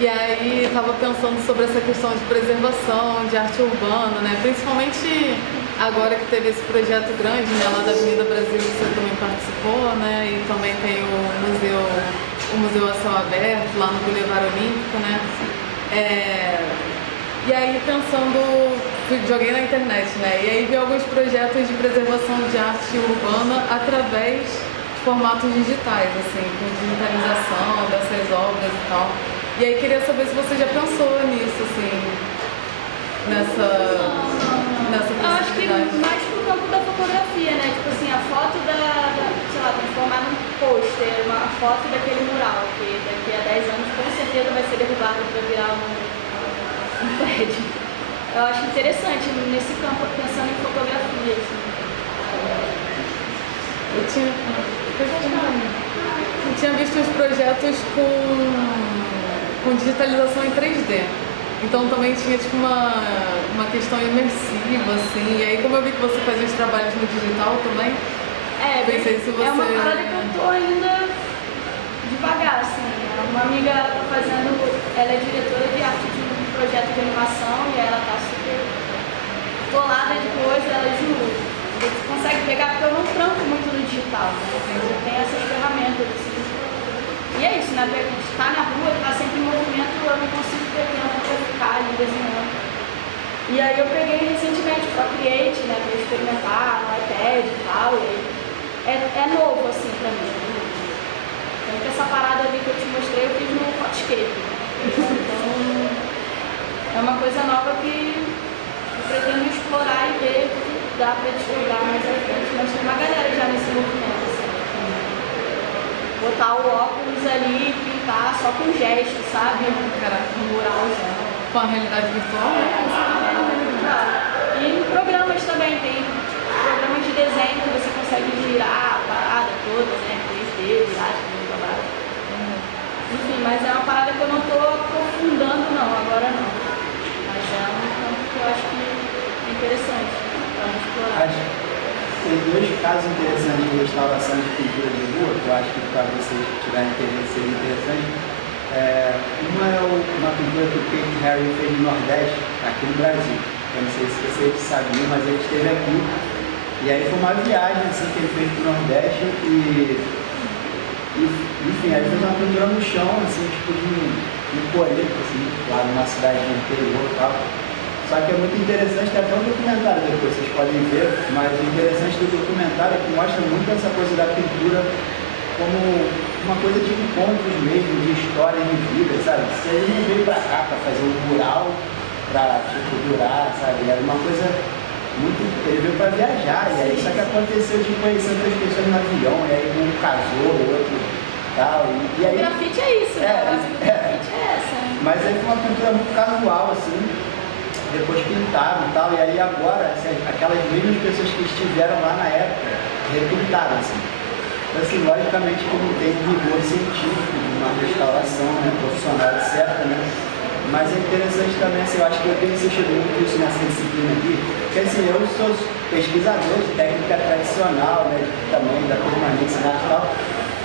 E aí estava pensando sobre essa questão de preservação, de arte urbana, né? Principalmente agora que teve esse projeto grande, né? Lá da Avenida Brasil, que você também participou, né? E também tem o museu a céu aberto lá no Boulevard Olímpico, né? E aí pensando, joguei na internet, né? E aí vi alguns projetos de preservação de arte urbana através de formatos digitais, assim, com digitalização dessas obras e tal. E aí queria saber se você já pensou nisso, assim, nessa Eu acho que possibilidade. mais pro campo da fotografia, né? Tipo assim, a foto sei lá, transformar num pôster, uma foto daquele mural, que daqui a 10 anos com certeza vai ser derrubado para virar um prédio. Eu acho interessante nesse campo, pensando em fotografia, assim. Eu tinha visto uns projetos com digitalização em 3D. Então também tinha tipo uma questão imersiva, assim. E aí como eu vi que você fazia os trabalhos no digital também, pensei se você... É uma parada que eu tô ainda devagar, assim. Uma amiga tá fazendo, ela é diretora de arte de um projeto de animação e ela tá super colada de coisa, ela jura. Você consegue pegar, porque eu não trampo muito no digital, né? Eu tenho essas ferramentas, assim. E é isso, né? Estar na rua, estar sempre em movimento, eu não consigo ter tempo para ficar ali desenhando. E aí eu peguei recentemente para Create, né? Para experimentar no iPad e tal. E é novo, assim, para mim. Então, essa parada ali que eu te mostrei, eu fiz no Photoscape. Então, é uma coisa nova que eu pretendo explorar e ver o que dá para descobrir mais à frente. Mas tem uma galera já nesse movimento, assim. botar o óculos ali e pintar só com gesto, sabe? Um muralzão. Com a realidade virtual? E em programas também, tem programas de desenho que você consegue girar a parada toda, né? 3D, virar, enfim, mas é uma parada que eu não estou aprofundando não, agora não. Mas é um campo que eu acho que é interessante para explorar. Tem dois casos interessantes de restauração de pintura de rua, que eu acho que para vocês tiverem interesse seria interessante. Uma é uma pintura que o Keith Haring fez no Nordeste, aqui no Brasil. Eu não sei se vocês sabiam, mas ele esteve aqui. E aí foi uma viagem assim, que ele fez para o Nordeste e enfim, aí fez uma pintura no chão, assim, tipo de um coreto, assim, lá numa cidade do interior e tal. Só que é muito interessante, tem até um documentário depois, vocês podem ver, mas o interessante do documentário é que mostra muito essa coisa da pintura como uma coisa de encontros mesmo, de história de vida, sabe? Se ele não veio pra cá pra fazer um mural, pra, tipo, durar, sabe? Era uma coisa muito... Ele veio pra viajar, e aí só que aconteceu de conhecer outras pessoas no avião, e aí um casou, o outro tal, e aí... O grafite é isso, né? O grafite é essa, né? Mas aí foi uma pintura muito casual, assim, depois pintaram e tal, e aí agora, assim, aquelas mesmas pessoas que estiveram lá na época, repintaram, assim. Então, assim, logicamente que não tem rigor científico de uma restauração, né, profissional, etc, né? Mas é interessante também, assim, eu acho que eu tenho insistido muito isso nessa disciplina aqui, porque assim, eu sou pesquisador de técnica tradicional, né, também da permanência e tal,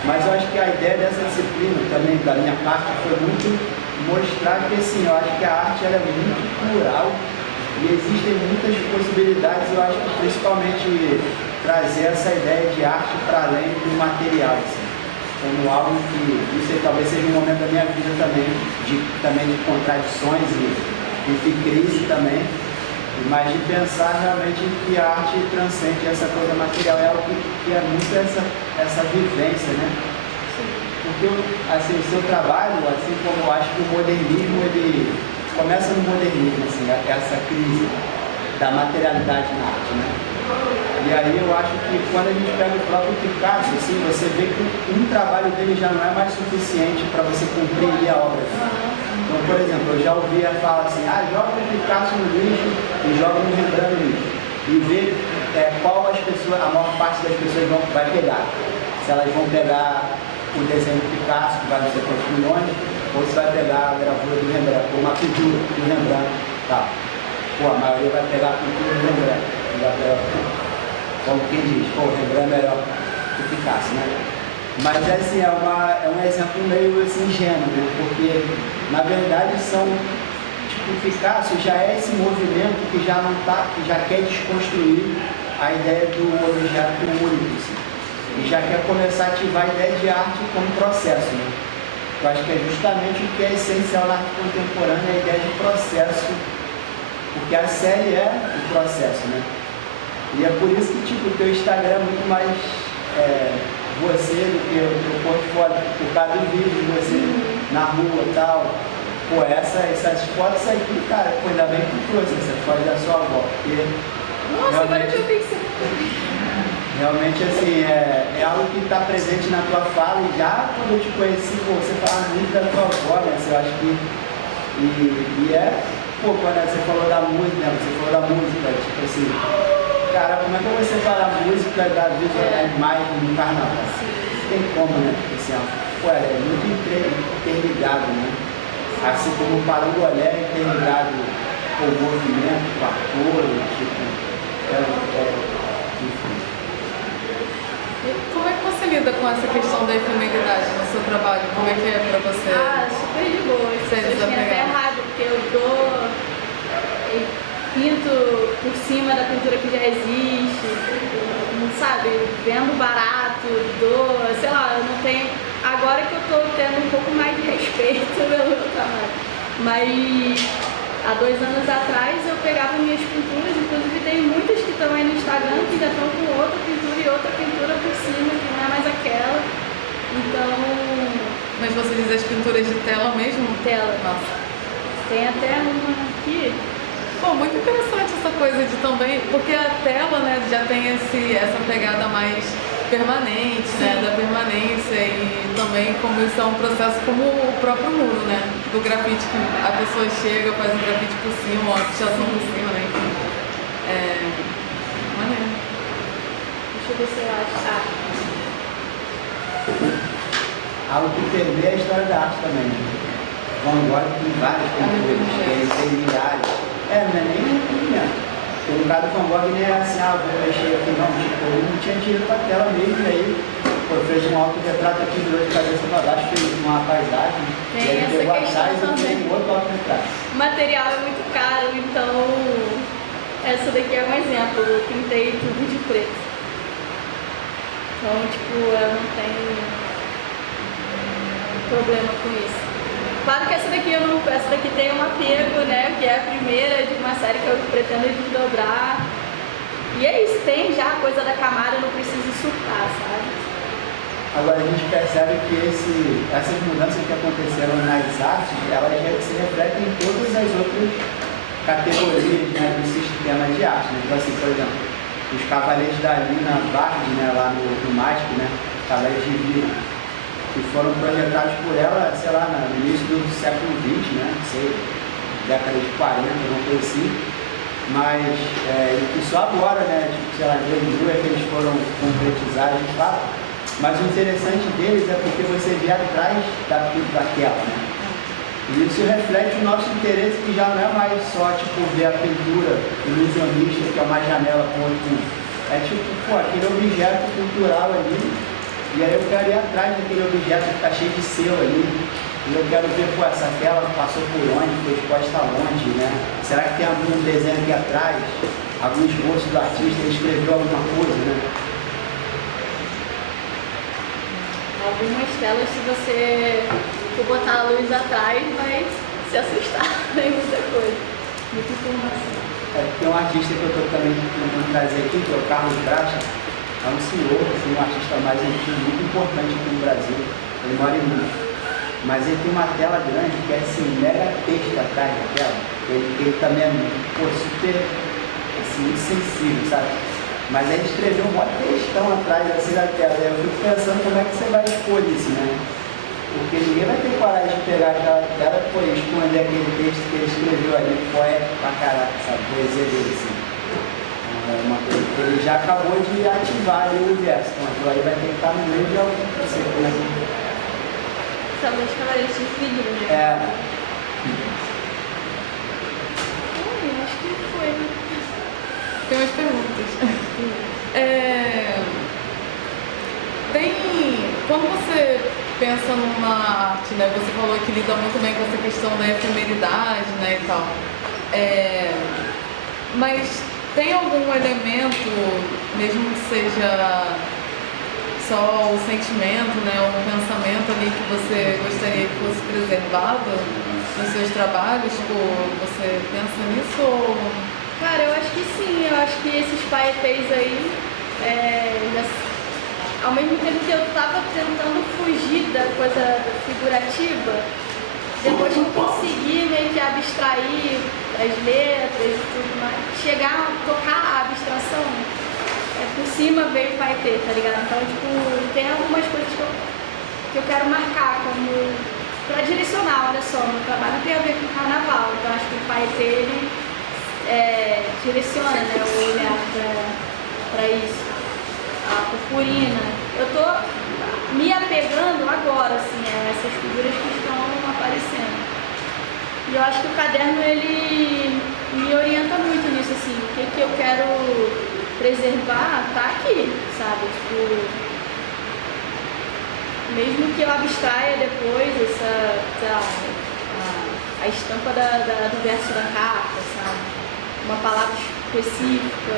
mas eu acho que a ideia dessa disciplina também, da minha parte, foi muito mostrar que, assim, eu acho que a arte ela é muito plural e existem muitas possibilidades, eu acho que principalmente trazer essa ideia de arte para além do material, assim, como algo que, isso aí talvez seja um momento da minha vida também de contradições e crise também, mas de pensar realmente que a arte transcende essa coisa material, é algo que é muito essa vivência, né? Porque assim, o seu trabalho, assim como eu acho que o modernismo, ele começa no modernismo, assim, essa crise da materialidade na arte, né? E aí eu acho que quando a gente pega o próprio Picasso, assim, você vê que um trabalho dele já não é mais suficiente para você cumprir a obra. Então, por exemplo, eu já ouvi a fala assim, joga o Picasso no lixo e joga o Rembrandt no lixo. E vê qual a maior parte das pessoas vai pegar. Se elas vão pegar o desenho do Picasso, que vai não sei quantos milhões, ou se vai pegar a gravura do Rembrandt, ou uma pintura do Rembrandt, tá. Pô, a maioria vai pegar a pintura do Rembrandt, como quem diz, pô, o Rembrandt é melhor que o Picasso, né? Mas assim, é um exemplo meio assim, ingênuo, né? Porque na verdade tipo, o Picasso já é esse movimento que já não tá, que já quer desconstruir a ideia do objeto único, assim. E já quer começar a ativar a ideia de arte como processo, né? Eu acho que é justamente o que é essencial na arte contemporânea, a ideia de processo, porque a série é o processo, né? E é por isso que tipo, o teu Instagram é muito mais você do que o teu portfólio, por causa dos vídeos de você na rua e tal. Pô, essas fotos aqui, cara, pô, ainda bem que tu trouxe essas fotos da sua avó, porque nossa, agora que eu pensei. Realmente, assim, é algo que está presente na tua fala e já quando eu te conheci, pô, você fala muito da tua avó, né? Assim, eu acho que... Pô, quando você falou da música, né? Você falou da música, tipo assim... Cara, como é que você fala a música da imagem do carnaval? Não tem como, né? Tipo assim, pô, é muito interligado, né? Assim como o parangolé é interligado com o movimento, com a cor, tipo... enfim. Como é que você lida com essa questão da efemeridade no seu trabalho? Como é que é pra você? Super de boa. Ser Eu tinha até desapegado? errado, porque eu pinto por cima da pintura que já existe, sabe? Vendo barato, sei lá, eu não tenho... Agora que eu tô tendo um pouco mais de respeito pelo meu trabalho. Mas há 2 anos atrás eu pegava minhas pinturas, inclusive tem muitas que estão aí no Instagram que já estão com outra pintura e outra pintura por cima, que não é mais aquela. Então... Mas você diz as pinturas de tela mesmo? Tela. Nossa. Tem até uma aqui. Pô, muito interessante essa coisa de também, porque a tela, né, já tem essa pegada mais permanente, né? Da permanência e também como isso é um processo como o próprio muro, né? Do grafite que a pessoa chega, faz um grafite por cima, uma pichação por cima, né? Enfim. Maneiro. Deixa eu ver se eu acho. Algo que permeia a história da arte também. Van Gogh tem várias pinturas, tem milhares. Não é nem mesmo. Porque no caso do Van Gogh nem era assim, vou mexer aqui, não. Tipo, ele não tinha dinheiro para tela mesmo, e aí fez um autorretrato aqui, virou de cabeça para baixo, fez uma paisagem. Tem e aí essa pegou questão atrás e também. fez outro autorretrato. O material é muito caro, então essa daqui é um exemplo. Eu pintei tudo de preto. Então, tipo, eu não tenho problema com isso. Claro que essa daqui tem um apego, né? Que é a primeira de uma série que eu pretendo desdobrar. E é isso, tem já a coisa da camada, eu não preciso surtar, sabe? Agora a gente percebe que essas mudanças que aconteceram nas artes, elas se refletem em todas as outras categorias, né, do sistema de arte, né? Então assim, por exemplo, os Cavaleiros da Lina Bard, né, lá no MASP, né, Cavaleiros de Vidro, que foram projetados por ela, sei lá, no início do século XX, né, sei, década de 40, não coisa assim, mas que só agora, né, tipo, sei lá, em 2000 é que eles foram concretizados de fato, mas o interessante deles é porque você vê atrás daquela, né, e isso reflete o nosso interesse, que já não é mais só, tipo, ver a pintura ilusionista, que é uma janela com outro mundo. É tipo, aquele objeto cultural ali, e aí eu quero ir atrás daquele objeto que está cheio de selo ali, e eu quero ver, essa tela passou por onde, foi exposta onde, né? Será que tem algum desenho aqui atrás, algum esboço do artista, ele escreveu alguma coisa, né? Algumas telas, se você for botar a luz atrás, vai se assustar, tem muita coisa, muita informação. Tem um artista que eu estou também tentando trazer aqui, que é o Carlos Graça. É um senhor, assim, um artista mais antigo, muito importante aqui no Brasil. Ele mora em Minas. Mas ele tem uma tela grande que é assim, mega texto atrás da tela. Ele também é super, assim, muito sensível, sabe? Mas aí ele escreveu um monte de textão atrás assim da tela. Eu fico pensando como é que você vai expor isso, né? Porque ninguém vai ter coragem de pegar aquela tela e esconder aquele texto que ele escreveu ali, poético pra caraca, sabe? Poesia dele, assim. Uma coisa que ele já acabou de ativar ali o universo, então aquilo aí vai ter que estar no meio de algum conceito, né? São dois cavaleiros de vidro, né? Acho que foi. Tem umas perguntas. Quando você pensa numa arte, né? Você falou que lida muito bem com essa questão da efemeridade, né, e tal. Mas tem algum elemento, mesmo que seja só o sentimento, né, o pensamento ali que você gostaria que fosse preservado nos seus trabalhos? Tipo, você pensa nisso ou... Cara, eu acho que sim, eu acho que esses paetês aí, ao mesmo tempo que eu estava tentando fugir da coisa figurativa, depois que eu consegui meio que abstrair as letras e tudo mais, chegar a tocar a abstração, por cima veio o paetê, tá ligado? Então, tipo, tem algumas coisas que eu quero marcar como para direcionar, olha só, meu trabalho não tem a ver com carnaval, então acho que o paetê, ele direciona, né, o olhar para isso. A purpurina. Eu tô me apegando agora, assim, a essas figuras que estão aparecendo. E eu acho que o caderno, ele me orienta muito nisso, assim, o que eu quero preservar tá aqui, sabe? Tipo, mesmo que eu abstraia depois a estampa do verso da carta, sabe? Uma palavra específica,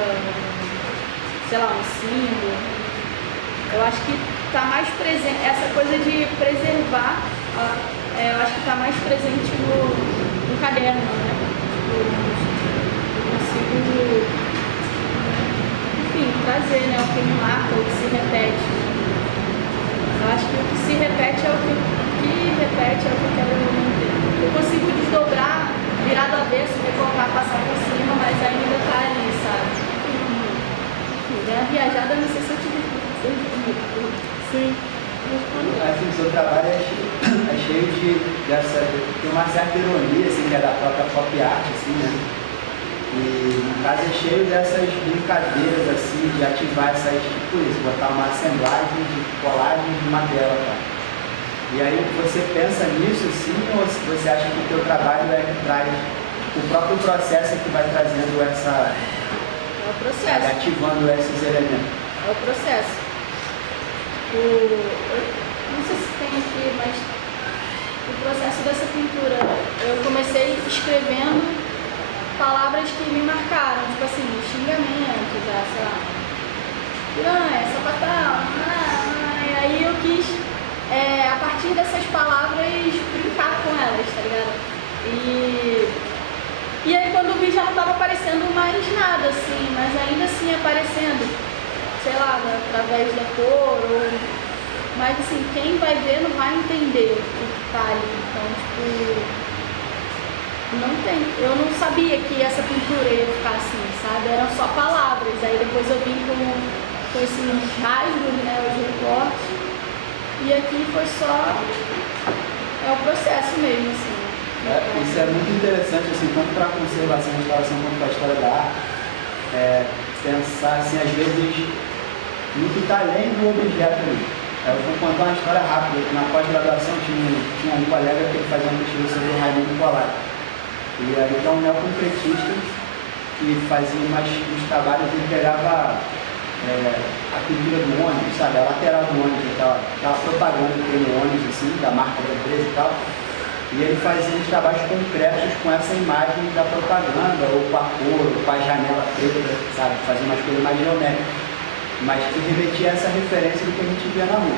sei lá, um símbolo. Eu acho que está mais presente, essa coisa de preservar, eu acho que está mais presente no caderno, né? Eu consigo, enfim, trazer, né, o que me marca, o que se repete. Eu acho que o que se repete é o que repete é o que eu quero manter. Eu consigo desdobrar, virar do avesso, recortar, passar por cima, mas ainda está ali, sabe? A viajada, não sei se eu te disse. Sim. Assim, o seu trabalho é cheio tem uma certa ironia, assim, que é da própria pop art, assim, né? E no caso é cheio dessas brincadeiras, assim, de ativar essas, tipo isso, botar uma assemblagem de colagem de uma tela, cara. E aí você pensa nisso, assim, ou você acha que o teu trabalho é que traz o próprio processo que vai trazendo essa... É o processo. ativando esses elementos? É o processo. Eu não sei se tem aqui, mas o processo dessa pintura, eu comecei escrevendo palavras que me marcaram, tipo assim, xingamentos, sei lá, piranha, sapatão, e aí eu quis, a partir dessas palavras, brincar com elas, tá ligado? E aí quando eu vi já não estava aparecendo mais nada, assim, mas ainda assim aparecendo, sei lá, através da cor, mas assim, quem vai ver não vai entender o que tá ali, então, tipo, não tem, eu não sabia que essa pintura ia ficar assim, sabe, eram só palavras, aí depois eu vim com esses rasgos, né, os recortes, e aqui foi só, é o processo mesmo, assim. Isso é muito interessante, assim, tanto para a conservação e restauração quanto para a história da arte, pensar, assim, às vezes, no que está além do objeto ali. Eu vou contar uma história rápida. Na pós-graduação tinha um colega que ele fazia uma pesquisa sobre o Raimundo Kolar. E aí então um neoconcretista que fazia uns trabalhos, ele pegava a pintura do ônibus, sabe, a lateral do ônibus, aquela propaganda que tem no ônibus, assim, da marca da empresa e tal. E ele fazia uns trabalhos concretos com essa imagem da propaganda, ou com a cor, ou com a janela preta, sabe, fazia umas coisas mais geométricas, mas que remetia a essa referência do que a gente via na rua.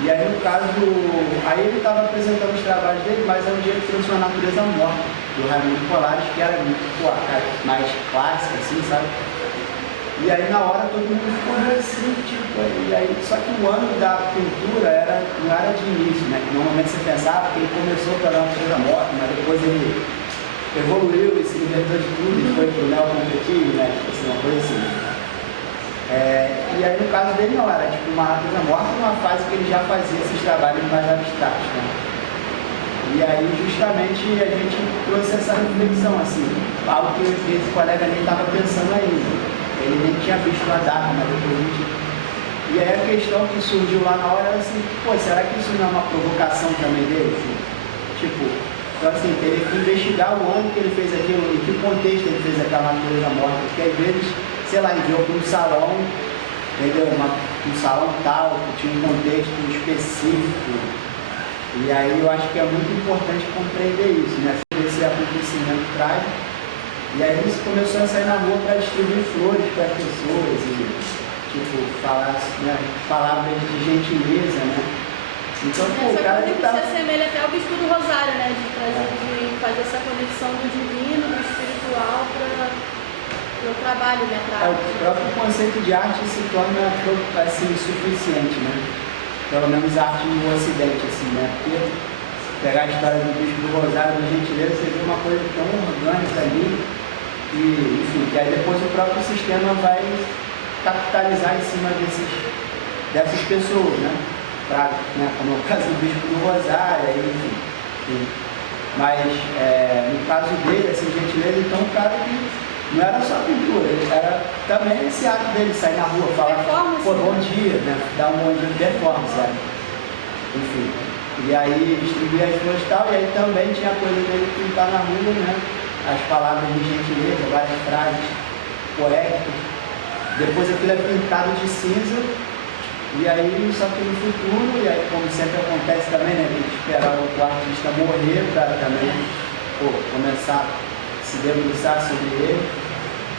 E aí no caso aí ele estava apresentando os trabalhos dele, mas é um dia que trouxe uma natureza morta, do Raimundo Colares, que era muito, mais clássica, assim, sabe? E aí na hora todo mundo ficou assim, tipo, e aí, só que o ano da pintura não era de início, né? Normalmente você pensava que ele começou pela natureza morta, mas depois ele evoluiu e se libertou de tudo e foi pro neoconcretismo, né? Tipo assim, uma coisa assim. E aí no caso dele não, era tipo uma natureza morta, uma fase que ele já fazia esses trabalhos mais abstratos, né? E aí justamente a gente trouxe essa reflexão, assim, algo que esse colega nem estava pensando ainda. Ele nem tinha visto a data, mas depois a gente... E aí a questão que surgiu lá na hora era assim, pô, será que isso não é uma provocação também dele? Assim? Tipo, então assim, teria que investigar o ano que ele fez aquilo, em que contexto ele fez aquela natureza morta, porque às vezes, sei lá, enviou para um salão, entendeu? Um salão tal, que tinha um contexto específico. E aí eu acho que é muito importante compreender isso, né? Esse acontecimento trágico. E aí ele começou a sair na rua para distribuir flores para as pessoas e, tipo, falar, né, palavras de gentileza, né? Então, pô, o cara se assemelha até ao Bispo do Rosário, né? De fazer essa conexão do divino, do espiritual para o trabalho, né? O próprio conceito de arte se torna, assim, suficiente, né? Pelo menos a arte no Ocidente, assim, né? Porque pegar a história do Bispo do Rosário, do gentileza, você vê uma coisa tão orgânica ali. E, enfim, que aí depois o próprio sistema vai capitalizar em cima dessas pessoas, né? Né, como é o caso do Bispo do Rosário, enfim. Mas, no caso dele, assim, gentileza, então o cara que não era só pintura, era também esse ato dele, sair na rua, falar, pô, bom dia, né? Dar um bom dia de performance, sabe? Enfim. E aí distribuir as flores e tal, e aí também tinha a coisa dele pintar na rua, né? As palavras de gentileza, várias frases poéticas. Depois aquilo é pintado de cinza, e aí, só que no futuro, e aí como sempre acontece também, né, tem que esperar o artista morrer para também começar a se debruçar sobre ele,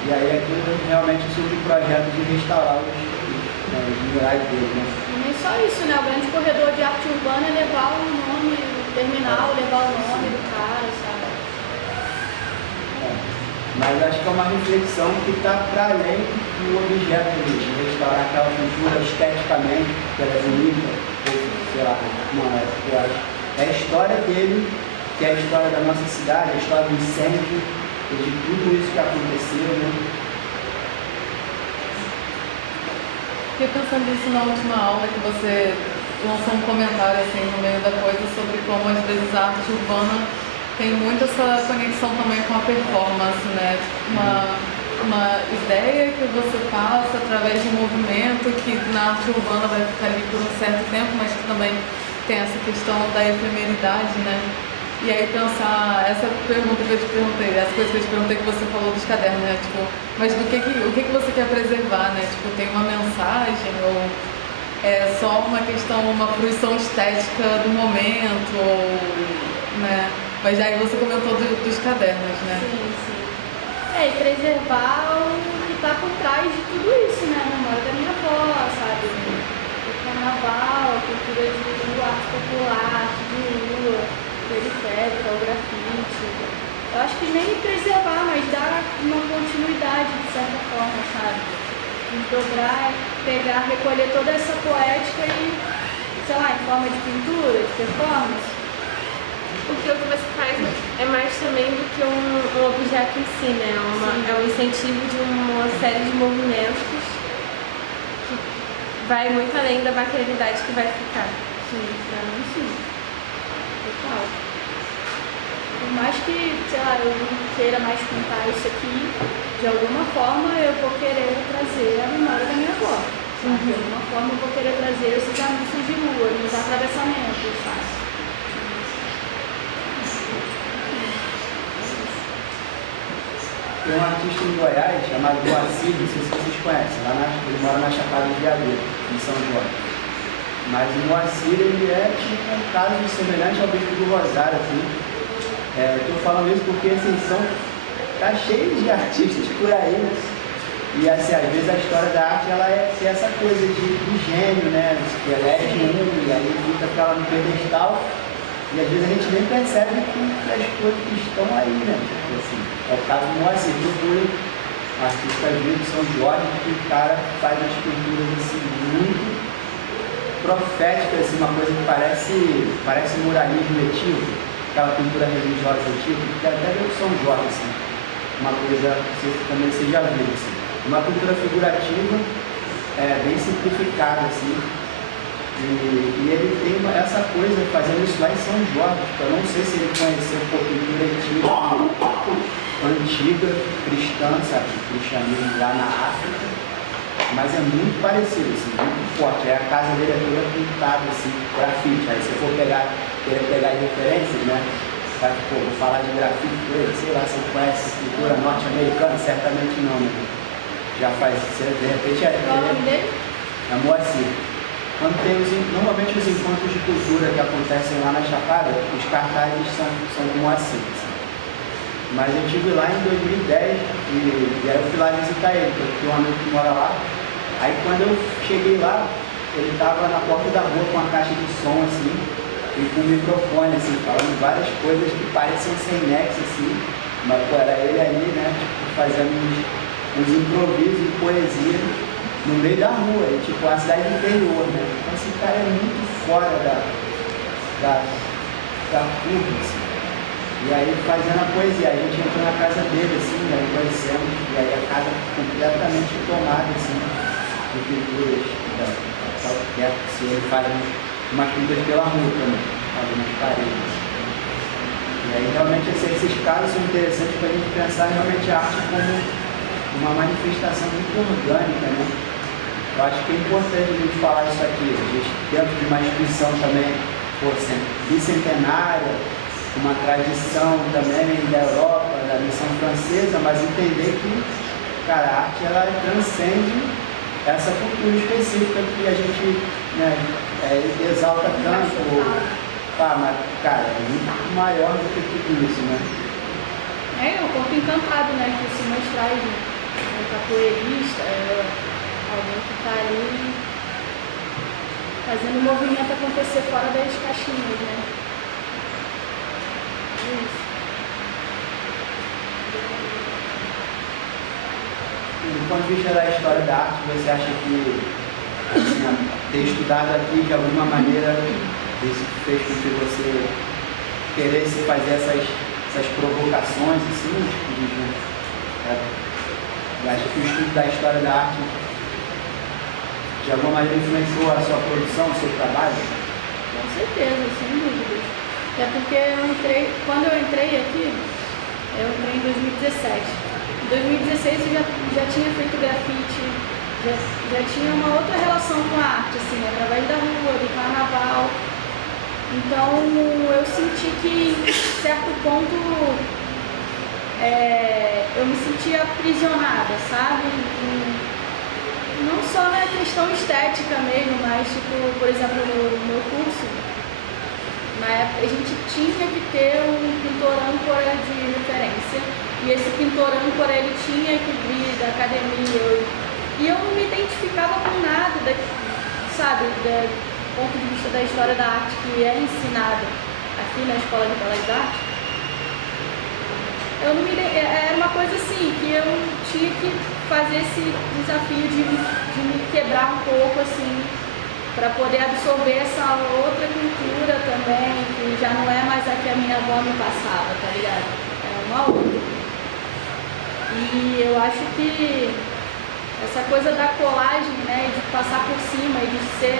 e aí aquilo realmente surge o projeto de restaurar os murais dele, né. E nem só isso, né, o grande corredor de arte urbana é levar o nome, o terminal, levar o nome do cara, sabe. Mas acho que é uma reflexão que está para além do objeto de restaurar aquela pintura esteticamente, que ela é bonita, ou sei lá, não é, eu acho. É a história dele, que é a história da nossa cidade, a história do incêndio, de tudo isso que aconteceu, né? fiquei pensando nisso na última aula, que você lançou um comentário assim no meio da coisa sobre como às vezes a arte urbana tem muito essa conexão também com a performance, né? Uma ideia que você passa através de um movimento que na arte urbana vai ficar ali por um certo tempo, mas que também tem essa questão da efemeridade, né? E aí pensar, essa pergunta que eu te perguntei, essa coisa que eu te perguntei que você falou dos cadernos, né? Tipo, mas o que você quer preservar, né? Tipo, tem uma mensagem ou é só uma questão, uma fruição estética do momento, ou, né? Mas aí você comentou dos cadernos, né? Sim. E preservar o que está por trás de tudo isso, né? A memória da minha avó, sabe? O carnaval, a cultura de rua, arte popular, arte de rua, periférica, o grafite. Eu acho que nem preservar, mas dar uma continuidade de certa forma, sabe? Desdobrar, pegar, recolher toda essa poética e, sei lá, em forma de pintura, de performance. Porque o que você faz é mais também do que um objeto em si, né? É um incentivo de uma série de movimentos que vai muito além da materialidade que vai ficar. Sim, pra mim sim. Total. Por mais que, sei lá, eu não queira mais pintar isso aqui, de alguma forma eu vou querer trazer a memória da minha avó. De alguma forma eu vou querer trazer esses anúncios de rua, nos atravessamentos, sabe? Tem um artista em Goiás chamado Moacir, não sei se vocês conhecem, ele mora na Chapada de Diadeiro, em São Jorge. Mas o Moacir, ele é tipo um caso semelhante ao Bispo do Rosário, assim. Estou falando isso porque assim, tá cheio de artistas por aí, né? E assim, às vezes a história da arte, ela é essa coisa de gênio, né? Que elege um, e aí fica aquela no pedestal. E às vezes a gente nem percebe que as coisas que estão aí, né? Tipo assim, é o caso do Moacir, que foi um artista de São Jorge, que o cara faz umas pinturas assim, muito proféticas, assim, uma coisa que parece muralismo etíope, aquela pintura religiosa etíope, que até veio de São Jorge, assim, uma coisa, não sei se também vocês já viram, assim, uma pintura figurativa, bem simplificada, assim. E ele tem essa coisa, fazendo isso lá em São Jorge. Eu não sei se ele conheceu a pintura antiga, cristã, sabe? Cristianismo lá na África. Mas é muito parecido, assim, muito forte. Aí a casa dele é toda pintada, assim, grafite. Aí se eu for querer pegar referências, né? Vou falar de grafite com ele, sei lá, se ele conhece escritura norte-americana, certamente não, né? Já faz, de repente Qual o nome dele? É Moacir. Quando tem normalmente os encontros de cultura que acontecem lá na Chapada, os cartazes são do Moacir. Assim. Mas eu estive lá em 2010 e aí eu fui lá visitar ele, porque eu tenho um amigo que mora lá. Aí quando eu cheguei lá, ele estava na porta da rua com a caixa de som, assim, e com o microfone, assim, falando várias coisas que parecem sem nexo, assim, mas pô, era ele ali, né, tipo, fazendo uns improvisos de poesia no meio da rua, e, tipo, a cidade interior, né? Então esse cara é muito fora da curva, assim. E aí fazendo a poesia, a gente entrou na casa dele, assim, né? Conhecemos, e aí a casa completamente tomada, assim, de pinturas se ele faz umas pinturas pela rua também, algumas paredes. E aí realmente esses casos são interessantes para a gente pensar realmente a arte como uma manifestação muito orgânica, né? Eu acho que é importante a gente falar isso aqui, a gente dentro de uma instituição também, bicentenária, uma tradição também da Europa, da missão francesa, mas entender que, cara, a arte ela transcende essa cultura específica que a gente, né, exalta tanto, mas, cara, é muito maior do que tudo isso, né? É o corpo encantado, né, que se mostrar aí, um capoeirista, alguém que está ali fazendo o movimento acontecer fora das caixinhas, né? É isso. Do ponto de vista da história da arte, você acha que assim, ter estudado aqui de alguma maneira isso fez com que você queresse fazer essas provocações, assim, tipo, eu acho que o estudo da história da arte de alguma maneira influenciou a sua produção, o seu trabalho? Com certeza, sem dúvidas. É porque quando eu entrei aqui, eu entrei em 2017. Em 2016 eu já tinha feito grafite, já tinha uma outra relação com a arte, assim, através da rua, do carnaval. Então eu senti que, em certo ponto, eu me sentia aprisionada, sabe? Não só na questão estética mesmo, mas, tipo, por exemplo, no meu curso, na época a gente tinha que ter um pintor âncora de referência, e esse pintor âncora ele tinha que vir da academia, e eu não me identificava com nada, sabe, do ponto de vista da história da arte que é ensinada aqui na Escola de Belas Artes. Era uma coisa assim, que eu tinha que fazer esse desafio de me quebrar um pouco, assim, para poder absorver essa outra cultura também, que já não é mais a que a minha avó me passava, tá ligado? É uma outra. E eu acho que essa coisa da colagem, né, de passar por cima e de ser,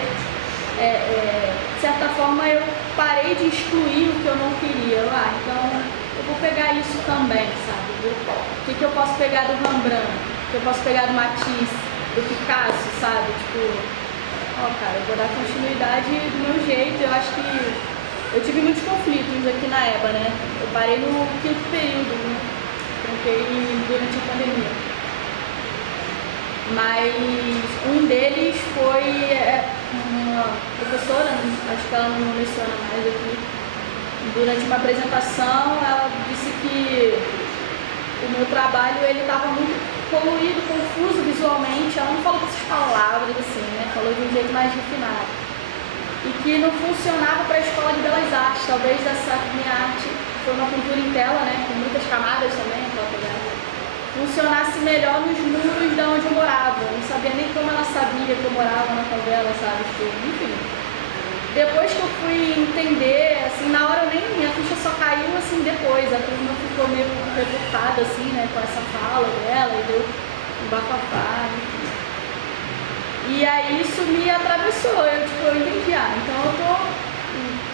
de certa forma, eu parei de excluir o que eu não queria lá. Então, eu vou pegar isso também, sabe? O que eu posso pegar do Rembrandt? O que eu posso pegar do Matisse, do Picasso, sabe? Tipo, cara, eu vou dar continuidade do meu jeito. Eu acho que eu tive muitos conflitos aqui na EBA, né? Eu parei no 5º período, né? Tranquei durante a pandemia. Mas um deles foi uma professora, acho que ela não menciona mais aqui. Durante uma apresentação, ela disse que o meu trabalho ele estava muito poluído, confuso visualmente. Ela não falou com essas palavras assim, né? Falou de um jeito mais refinado. E que não funcionava para a Escola de Belas Artes. Talvez essa minha arte foi uma pintura em tela, né? Com muitas camadas também, funcionasse melhor nos muros de onde eu morava. Eu não sabia nem como ela sabia que eu morava na favela, sabe? Enfim. Depois que eu fui entender, assim, na hora minha ficha só caiu assim depois, a turma ficou meio revoltada assim, né, com essa fala dela, e deu um bafafá, enfim. E aí isso me atravessou, eu entendi, então eu tô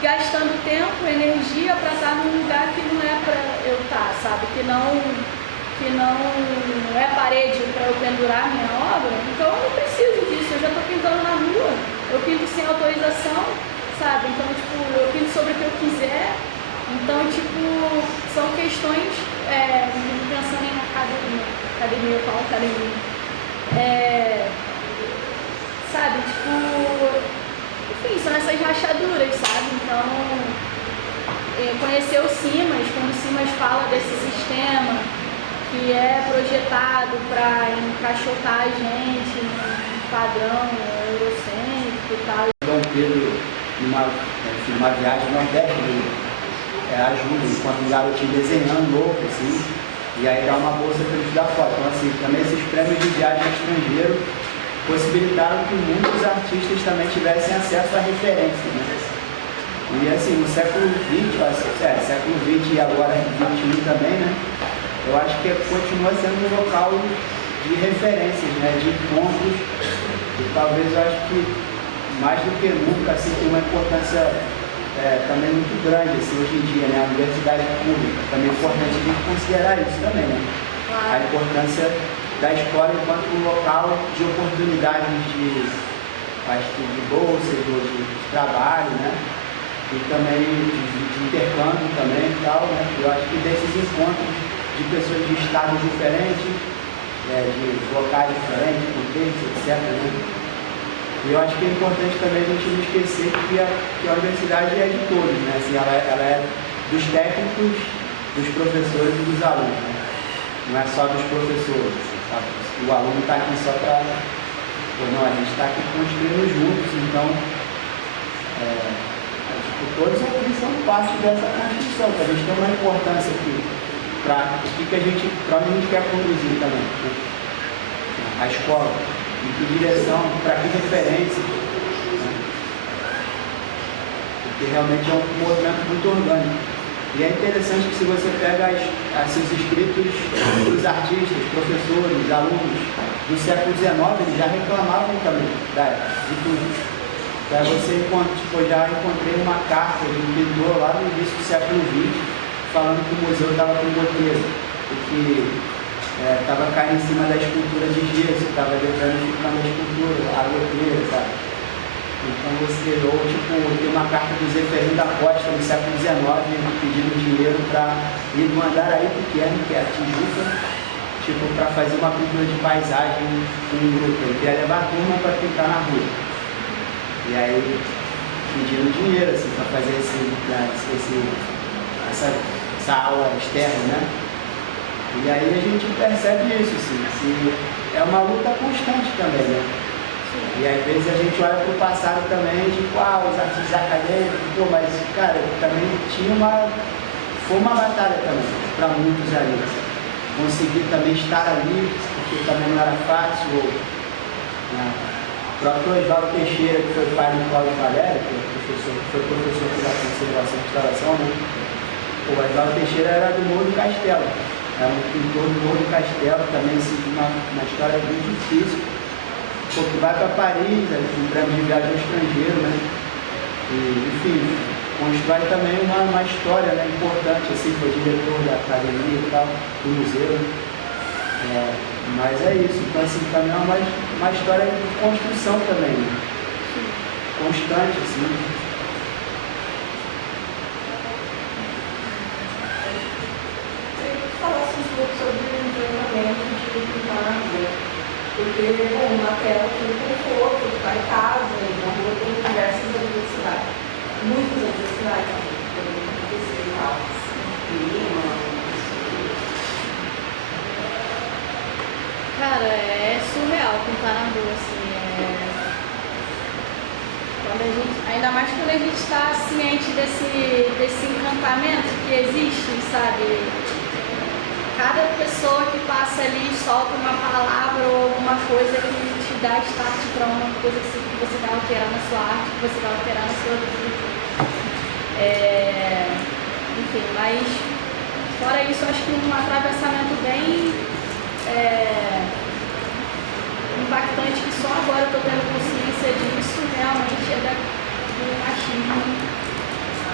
gastando tempo, energia para estar num lugar que não é para eu estar, sabe, que não é parede para eu pendurar minha obra, então eu não preciso disso, eu já estou pintando na rua, eu pinto sem autorização, sabe? Então, tipo, eu pinto sobre o que eu quiser, então, tipo, são questões, pensando em academia, eu falo academia, sabe? Tipo, enfim, são essas rachaduras, sabe? Então, conhecer o Simas, quando o Simas fala desse sistema, que é projetado para encaixotar a gente num padrão eurocêntrico e tal. Dom Pedro, numa viagem no Nordeste, ajuda, enquanto um garotinho desenhando louco, assim, e aí dá uma bolsa para ele estudar fora. Então, assim, também esses prêmios de viagem estrangeiro possibilitaram que muitos artistas também tivessem acesso à referência, né? E assim, no século XX, século XX e agora XXI também, né? Eu acho que continua sendo um local de referências, né, de encontros, e talvez eu acho que mais do que nunca assim, tem uma importância também muito grande assim, hoje em dia, né, a universidade pública, também é importante a gente considerar isso também, né, a importância da escola enquanto um local de oportunidades de bolsas, de trabalho, né, e também de intercâmbio também e tal, né, eu acho que desses encontros de pessoas de estados diferentes, de locais diferentes, contextos, etc. Né? E eu acho que é importante também a gente não esquecer que a universidade é de todos, né? Assim, ela é dos técnicos, dos professores e dos alunos. Né? Não é só dos professores. Assim, tá? O aluno está aqui só para... Não, a gente está aqui construindo juntos, então todos aqui são parte dessa construção, que a gente tem uma importância aqui. Para onde a gente quer conduzir também, né? A escola, em que direção, para que referência, né? Porque realmente é um movimento muito orgânico. E é interessante que se você pega os escritos dos artistas, professores, alunos, do século XIX, eles já reclamavam também da época, de tudo. Daí você encontra, tipo, eu já encontrei uma carta de um pintor lá no início do século XX, falando que o museu estava com goteiro, porque estava caindo em cima da escultura de gesso, estava danificando a escultura, a goteira, sabe? Então você, ou tipo, tem uma carta do Zeferino da Costa no século XIX pedindo dinheiro para ir do Andaraí pequeno, que é a Tijuca, tipo, para fazer uma pintura de paisagem com um grupo. Ele queria levar a turma para pintar na rua. E aí, pedindo dinheiro, assim, para fazer essa aula externa, né? E aí a gente percebe isso, assim, é uma luta constante também, né? E às vezes a gente olha para o passado também, tipo, os artistas acadêmicos, pô, mas, cara, também foi uma batalha também, para muitos ali. Conseguir também estar ali, porque também não era fácil, né? O próprio Oswaldo Teixeira, que foi o pai do Cláudio Valério, que foi professor da conservação e restauração, né? O Oswaldo Teixeira era do Morro do Castelo, era um pintor do Morro do Castelo, também assim, uma história muito difícil, porque vai para Paris, um prêmio de viagem ao estrangeiro, né? E, enfim, constrói também uma história, né, importante, assim, foi diretor da academia e tal, do museu. Mas é isso, então assim, também é uma história de construção também, né? Constante, assim. Eu falasse um pouco sobre o treinamento de pintar na rua, porque, bom, na tela tem conforto, está em casa, e na rua tem diversas adversidades, muitas adversidades, podem acontecer, clima. Cara, é surreal pintar na rua, assim, ainda mais quando a gente está ciente desse encantamento que existe, sabe? Cada pessoa que passa ali solta uma palavra ou alguma coisa que te dá start para uma coisa que você vai alterar na sua arte, que você vai alterar na sua vida. Enfim, mas fora isso, acho que um atravessamento bem impactante, que só agora eu estou tendo consciência disso, realmente é do machismo,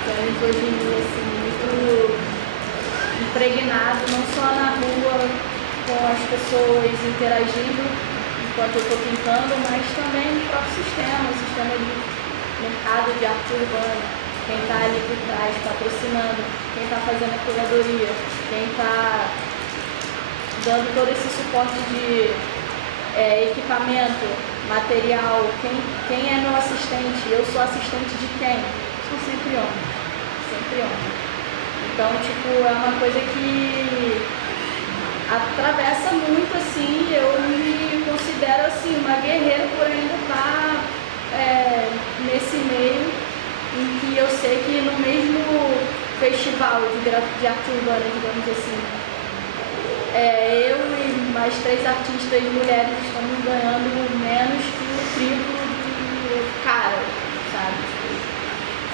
que a gente hoje em dia, assim, muito impregnado, não só na rua, com as pessoas interagindo enquanto eu estou pintando, mas também no próprio sistema, o sistema de mercado de arte urbana, quem está ali por trás patrocinando, quem está fazendo a curadoria, quem está dando todo esse suporte de equipamento, material, quem é meu assistente, eu sou assistente de quem? São sempre homens, sempre homens. Então, tipo, é uma coisa que atravessa muito, assim, eu me considero, assim, uma guerreira por ainda estar nesse meio em que eu sei que no mesmo festival de arte urbana, digamos assim, eu e mais 3 artistas mulheres estamos ganhando menos que o triplo de cara, sabe?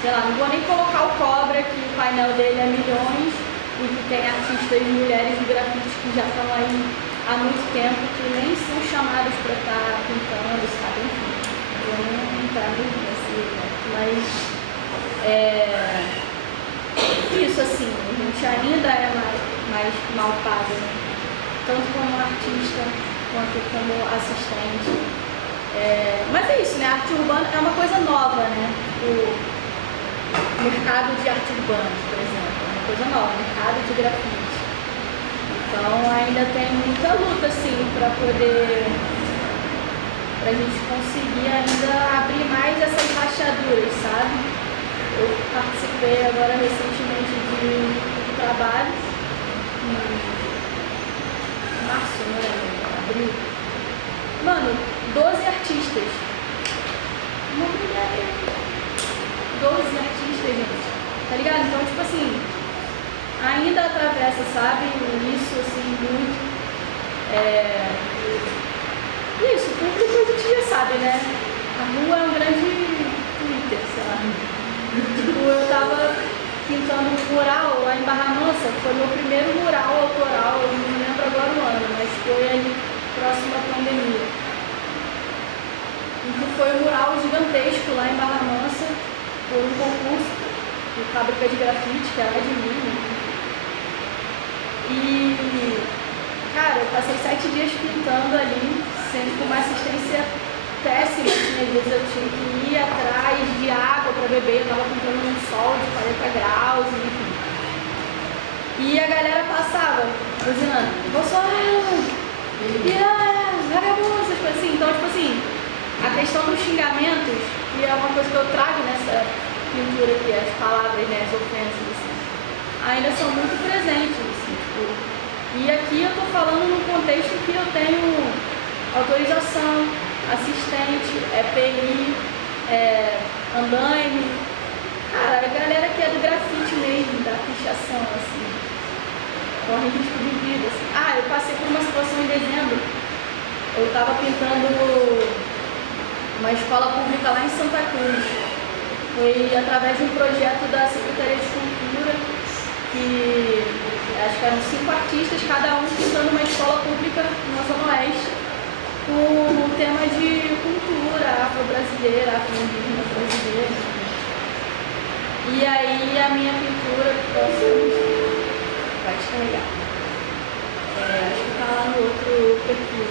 Sei lá, não vou nem colocar o Cobra, que o painel dele é milhões, e que tem artistas mulheres de grafites que já estão aí há muito tempo, que nem são chamadas para estar pintando, sabe? Enfim, eu não entrar nesse, mas isso, assim, a gente ainda é mais mal pago, né? Tanto como artista quanto como assistente. Mas é isso, né? A arte urbana é uma coisa nova, né? O mercado de arte urbana, por exemplo, é uma coisa nova, o mercado de grafite. Então ainda tem muita luta, assim, para a gente conseguir ainda abrir mais essas rachaduras, sabe? Eu participei agora recentemente de trabalho março, né? Abril. Mano, 12 artistas. Uma mulher. 12 artistas, gente. Tá ligado? Então, tipo assim, ainda atravessa, sabe? Isso, assim, muito. Isso, o público a gente já sabe, né? A rua é um grande Twitter, sei lá. Tipo, eu tava pintando um mural lá em Barra Mansa, foi meu primeiro mural autoral, eu não lembro agora o ano, mas foi ali próximo à pandemia. E que foi um mural gigantesco lá em Barra Mansa, por um concurso de fábrica de grafite, que é lá de Minas. E, cara, eu passei 7 dias pintando ali, sempre com uma assistência péssima, assim, às vezes eu tinha que ir atrás de água para beber, eu estava pintando num sol de 40 graus, enfim. E a galera passava, buzinando, Bolsonaro, piranha, vagabundo, essas coisas assim. Então, tipo assim, a questão dos xingamentos, que é uma coisa que eu trago nessa pintura aqui, as palavras, né, as ofensas, assim, ainda são muito presentes, assim, tipo, e aqui eu tô falando num contexto que eu tenho autorização, assistente, EPI, andaime, cara, a galera que é do grafite mesmo, da pichação, assim, corre risco de vida, assim. Ah, eu passei por uma situação em dezembro, eu tava pintando uma escola pública lá em Santa Cruz, foi através de um projeto da Secretaria de Cultura, que acho que eram 5 artistas, cada um pintando uma escola pública na Zona Oeste, com o tema de cultura afro-brasileira, afro-indígena brasileira. E aí a minha pintura, vai descarregar. Acho que tá lá no outro perfil.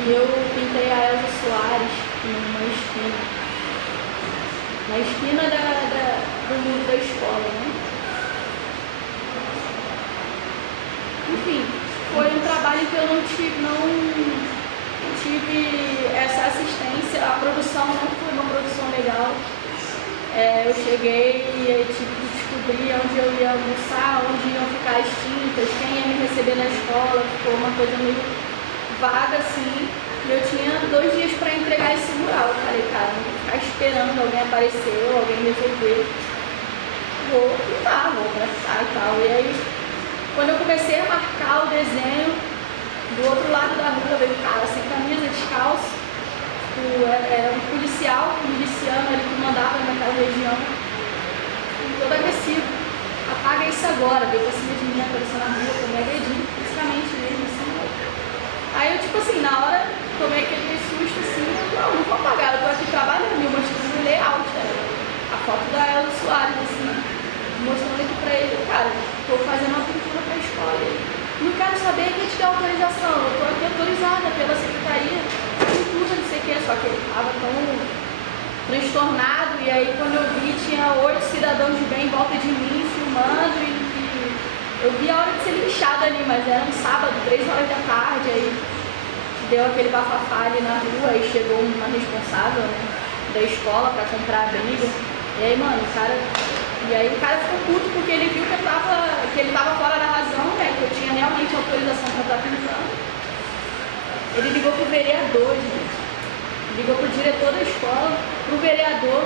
E eu pintei a Elza Soares numa esquina. Na esquina do muro da escola, né? Enfim, foi um trabalho que eu não tive essa assistência, a produção não foi uma produção legal. Eu cheguei e tive que descobrir onde eu ia almoçar, onde iam ficar as tintas, quem ia me receber na escola, ficou uma coisa meio vaga assim. E eu tinha 2 dias para entregar esse mural. Eu falei, cara, não vou ficar esperando alguém aparecer ou alguém resolver. Vou pintar, vou grafitar e tal. E aí, quando eu comecei a marcar o desenho, do outro lado da rua veio um cara sem camisa, descalço. Era um policial, um miliciano ali que mandava naquela região, todo agressivo. Apaga isso agora, veio pra cima de mim, apareceu na rua, eu me agredi, fisicamente mesmo, assim. Aí eu, tipo assim, na hora, tomei aquele susto, assim, não vou apagar, eu tô aqui trabalhando, eu mostrando o layout, né? A foto da Elza Soares, assim, mostrando aqui pra ele, cara, tô fazendo uma pintura pra escola. Não quero saber quem te deu autorização, eu tô aqui autorizada pela secretaria, pintura, não sei o que, só que ele tava tão transtornado, e aí quando eu vi, tinha 8 cidadãos de bem em volta de mim, filmando, e eu vi a hora de ser linchada ali, mas era um sábado, 3 horas da tarde, aí deu aquele bafafá ali na rua, aí chegou uma responsável, né, da escola pra comprar a briga, e aí, mano, o cara ficou puto porque ele viu que ele tava fora da razão, né, que eu tinha realmente autorização pra estar pintando. Ele ligou pro vereador, gente, ligou pro diretor da escola, pro vereador,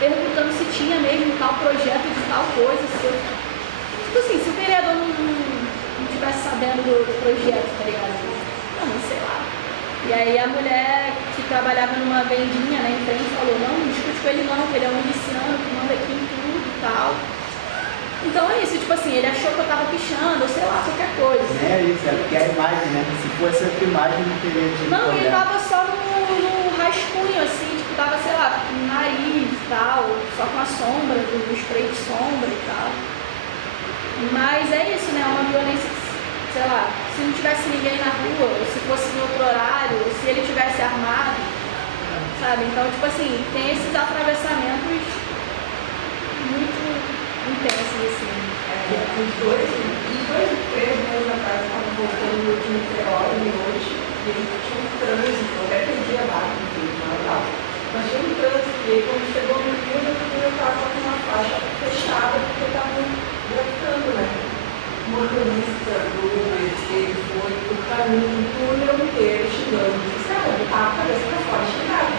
perguntando se tinha mesmo tal projeto de tal coisa, tipo assim, se o vereador não tivesse sabendo do projeto, tá ligado? Não sei lá. E aí a mulher que trabalhava numa vendinha, né, em frente, falou, não discute com ele não, que ele é um miliciano que manda aqui em tudo e tal. Então é isso, tipo assim, ele achou que eu tava pichando, ou sei lá, qualquer coisa. É isso, é porque a imagem, né? Se fosse outra imagem, não teria tido Não, ele problema. tava só no rascunho, assim, tipo, tava, sei lá, no nariz e tal, só com a sombra, do spray de sombra e tal. Mas é isso, né? Uma violência que, sei lá, se não tivesse ninguém na rua, ou se fosse em outro horário, ou se ele tivesse armado, sabe? Então, tipo assim, tem esses atravessamentos muito intensos, assim. Uns 2 ou 3 meses atrás, estavam voltando de Niterói de noite, e aí tinha um trânsito, eu até perdi a barra, enfim, tal. Mas tinha um trânsito, e aí quando chegou no Rio, eu estava com uma faixa fechada, porque estavam grafitando, né? O motorista do Uber, ele foi pro caminho do túnel inteiro xingando. Eu disse, cara, eu tava a cabeça pra fora, xingava.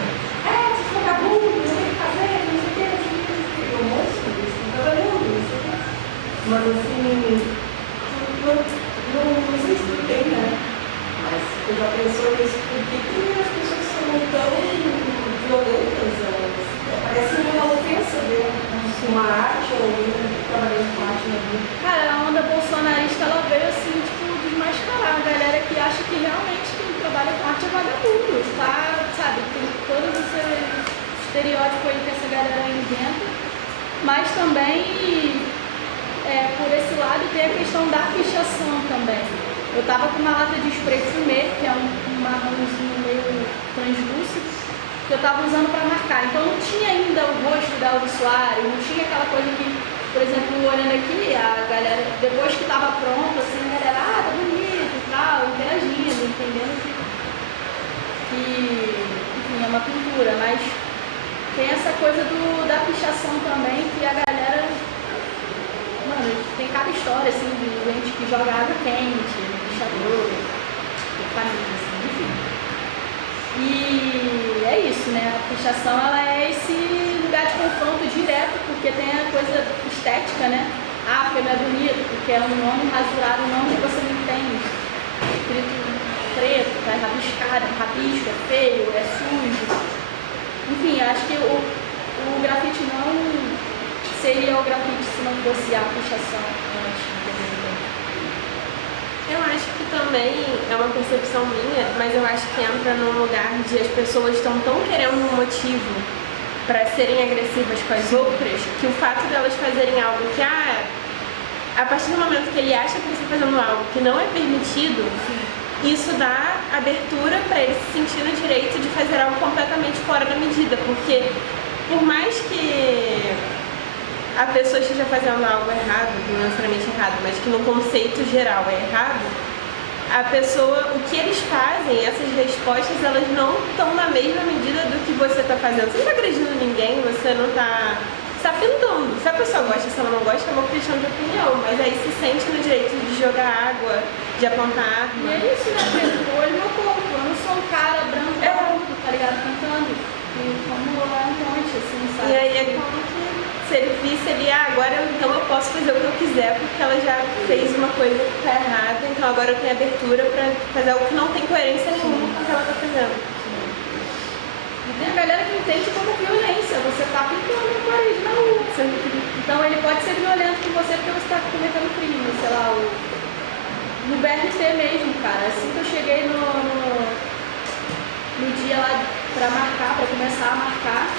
Vocês vagabundos, não tem o que fazer, não sei o que, não sei o que. Eu mostro, eles estão trabalhando, não sei o que. Mas assim, não sei se tu tem, né? Mas eu já pensou nisso, por que as pessoas são tão violentas? Parece uma ofensa ver uma arte ou alguém trabalhando com arte na vida. Cara, a onda bolsonarista, ela veio assim, tipo, desmascarar acha que realmente quem trabalha com arte é vagabundo, tá? Sabe, tem todos esses estereótipos aí que essa galera inventa, mas também, por esse lado, tem a questão da pichação também. Eu tava com uma lata de spray fumê, que é um marronzinho meio translúcido, que eu tava usando para marcar. Então não tinha ainda o rosto da usuária, não tinha aquela coisa que, por exemplo, olhando aqui, a galera, depois que tava pronto, assim, a galera, tá bonito e tal, interagindo, entendendo que, enfim, é uma pintura, mas tem essa coisa da pichação também, que a galera, mano, tem cada história, assim, de gente que joga água quente, pichador, família, assim, enfim. E é isso, né? A pichação, ela é esse lugar de confronto direto, porque tem a coisa estética, né? Ah, porque não é bonito, porque é um nome rasurado, um nome que você não entende. Escrito preto, tá rabiscado, é rabisco, é feio, é sujo. Enfim, acho que o grafite não seria o grafite se não fosse a pichação antes. Eu acho que também é uma percepção minha, mas eu acho que entra num lugar de as pessoas estão tão querendo um motivo para serem agressivas com as outras, que o fato delas fazerem algo que, a partir do momento que ele acha que você está fazendo algo que não é permitido, isso dá abertura para ele se sentir no direito de fazer algo completamente fora da medida, porque por mais que a pessoa esteja fazendo algo errado, não necessariamente errado, mas que no conceito geral é errado, a pessoa, o que eles fazem, essas respostas, elas não estão na mesma medida do que você está fazendo. Você não está agredindo ninguém, você não está... Você está pintando. Se a pessoa gosta, se ela não gosta, é uma questão de opinião, mas aí se sente no direito de jogar água, de apontar arma. E é isso, né? Porque olho no corpo, eu não sou um cara branco, tá ligado? Pintando. E como lá um monte, assim, sabe? E aí é como que... Se ele visse ali, agora então eu posso fazer o que eu quiser, porque ela já fez uma coisa que está errada, então agora eu tenho abertura para fazer algo que não tem coerência nenhuma com o que ela está fazendo. E tem a galera que entende como violência, você está pintando uma parede na rua. Então ele pode ser violento com você porque você está cometendo crime, sei lá, no BRT mesmo, cara. Assim que eu cheguei no dia lá para marcar, para começar a marcar,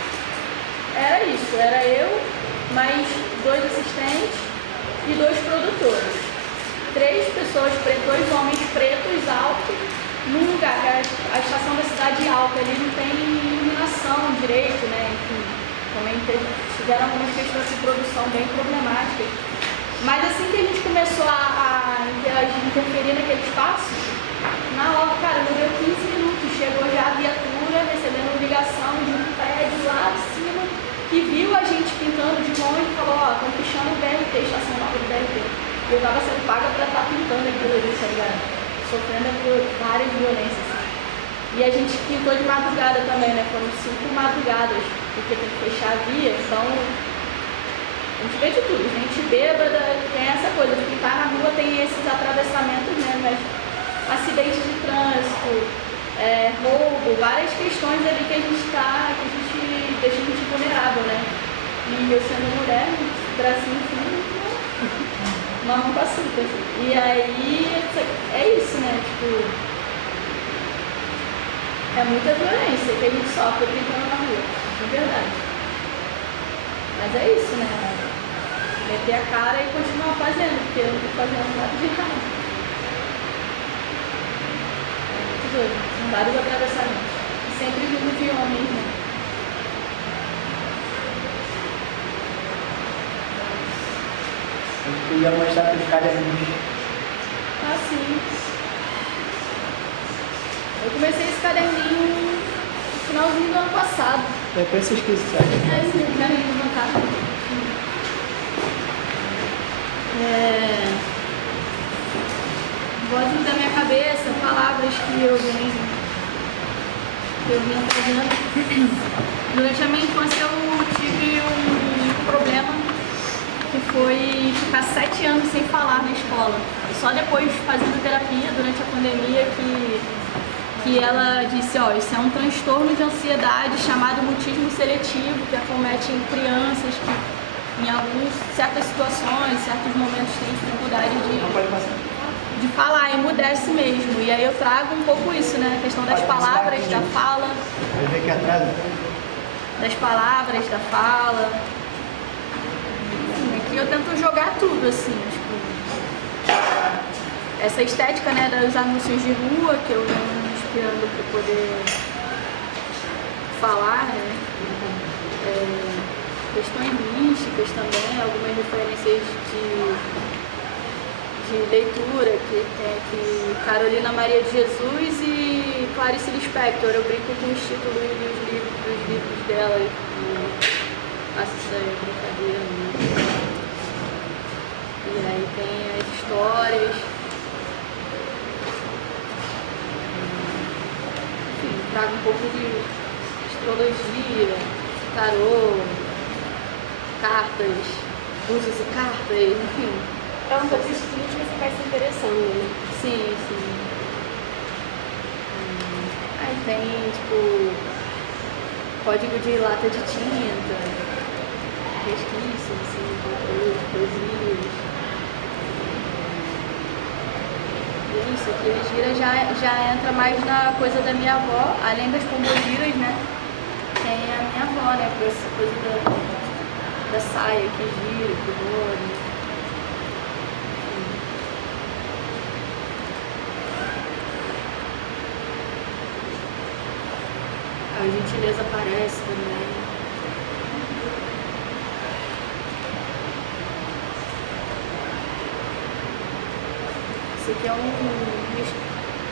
era isso, era eu, mais 2 assistentes e 2 produtores. 3 pessoas pretas, 2 homens pretos altos, num lugar, a estação da cidade alta, ali não tem iluminação direito, né? Enfim, também tiveram algumas questões de produção bem problemáticas. Mas assim que a gente começou a interferir naquele espaço, na hora, cara, não deu 15 minutos, chegou já a viatura recebendo ligação de um prédio lá de cima, que viu a gente pintando de longe e falou, estão pichando o BRT, estação nova do BRT. E eu tava sendo paga pra estar pintando aquilo ali, tá ligado? Sofrendo várias violências, assim. E a gente pintou de madrugada também, né? Foram 5 madrugadas, porque tem que fechar a via, então a gente vê de tudo, gente bêbada, tem essa coisa de pintar na rua, tem esses atravessamentos, né? Mas acidentes de trânsito, roubo, várias questões ali que a gente deixa a gente vulnerável, né? E eu sendo mulher, bracinho fino, marrom com açúcar. E aí, é isso, né? Tipo, é muita violência que a gente sofre pintando na rua, de verdade. Mas é isso, né? Meter a cara e continuar fazendo, porque eu não tô fazendo nada de errado. São vários atravessamentos. E sempre vindo de homem, né? Eu ia mostrar para os caderninhos. Ah, sim. Eu comecei esse caderninho no finalzinho do ano passado. Depois vocês quiserem. Esse caderninho bancado. Vozes da minha cabeça, palavras que eu vinha fazendo. Durante a minha infância eu tive um problema que foi ficar 7 anos sem falar na escola. Só depois, fazendo terapia durante a pandemia, que ela disse, isso é um transtorno de ansiedade chamado mutismo seletivo, que acomete em crianças que em certas situações, certos momentos têm dificuldade de... Não pode passar. de falar, emudece mesmo. E aí eu trago um pouco isso, né? A questão das palavras, da fala. Vai ver aqui atrás. Das palavras, da fala. Enfim, aqui eu tento jogar tudo, assim, tipo, essa estética, né, dos anúncios de rua que eu venho me inspirando para poder falar, né? Questões místicas também, algumas referências de leitura, que tem aqui Carolina Maria de Jesus e Clarice Lispector. Eu brinco com os títulos dos livros dela e faço essa brincadeira mesmo. E aí tem as histórias. Enfim, trago um pouco de astrologia, tarô, cartas, usos e cartas, enfim. É um pouco estilo que você vai se interessando, né? Sim, sim. Aí tem, tipo, código de lata de tinta, resquícios, assim, poesias. E é isso, aqui a gira já entra mais na coisa da minha avó, além das pombogiras, né? Tem a minha avó, né? Com essa coisa da saia que gira, que roda. A gentileza aparece também.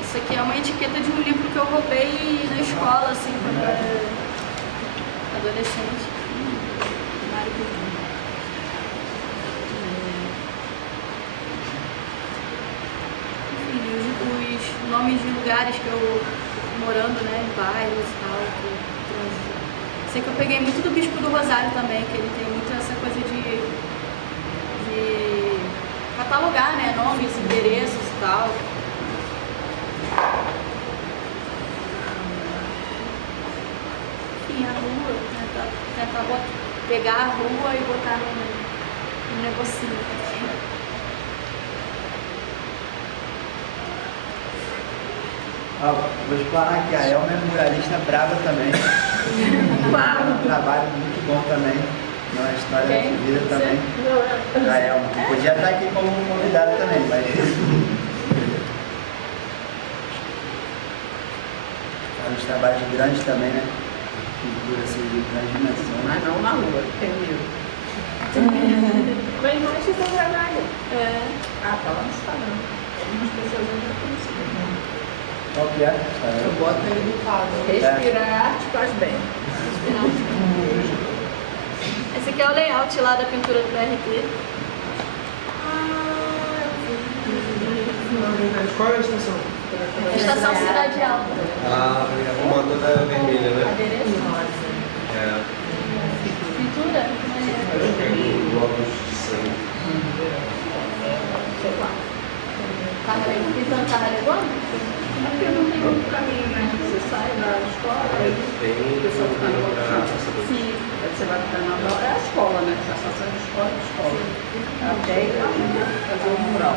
Isso aqui é uma etiqueta de um livro que eu roubei na escola, assim, quando eu era adolescente. Enfim, os nomes de lugares que eu morando, né, em bairros e tal. Sei que eu peguei muito do Bispo do Rosário também, que ele tem muito essa coisa de catalogar, né, nomes, endereços e tal. Enfim, a rua, né, tentar pegar a rua e botar num negocinho aqui. Vou explanar aqui, a Elma é muralista brava também. Um trabalho muito bom também. Uma história de vida também. A Elma. Podia estar aqui como convidada também, mas. Faz uns trabalhos grandes também, né? Pintura assim de grande dimensão. Mas não na rua, tem medo. Mas não é seu trabalho. Fala no Instagram. Algumas pessoas ainda conhecem. Qual que é? Eu boto ele educado. Respirar arte faz bem. Esse aqui é o layout lá da pintura do BRT. Qual é a estação? Estação Cidade Alta. Ah, a uma toda vermelha, né? Adereço. É. Pintura? Eu pego blocos de sangue. Sei lá. Pintando carregando? Porque não tem outro caminho, né? Você sai da escola, aí Tem o pessoal fica no outro chão. Sim. Aí você vai ficar na é a escola, né? A estação de escola, Até ir lá fazer o mural.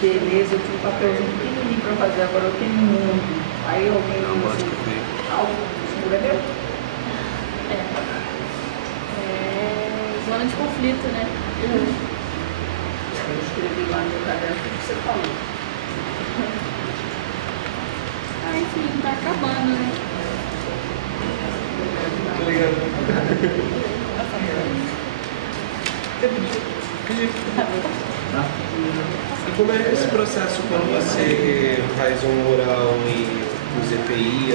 Que beleza, eu tinha um papelzinho pequenininho para fazer, agora eu tenho um mundo. Aí alguém não assim, esse muro é meu? Zona de conflito, né? Eu escrevi lá no meu caderno tudo que você falou. Enfim, tá acabando, né? Muito ligado. E como é esse processo quando você faz um mural no ZPI,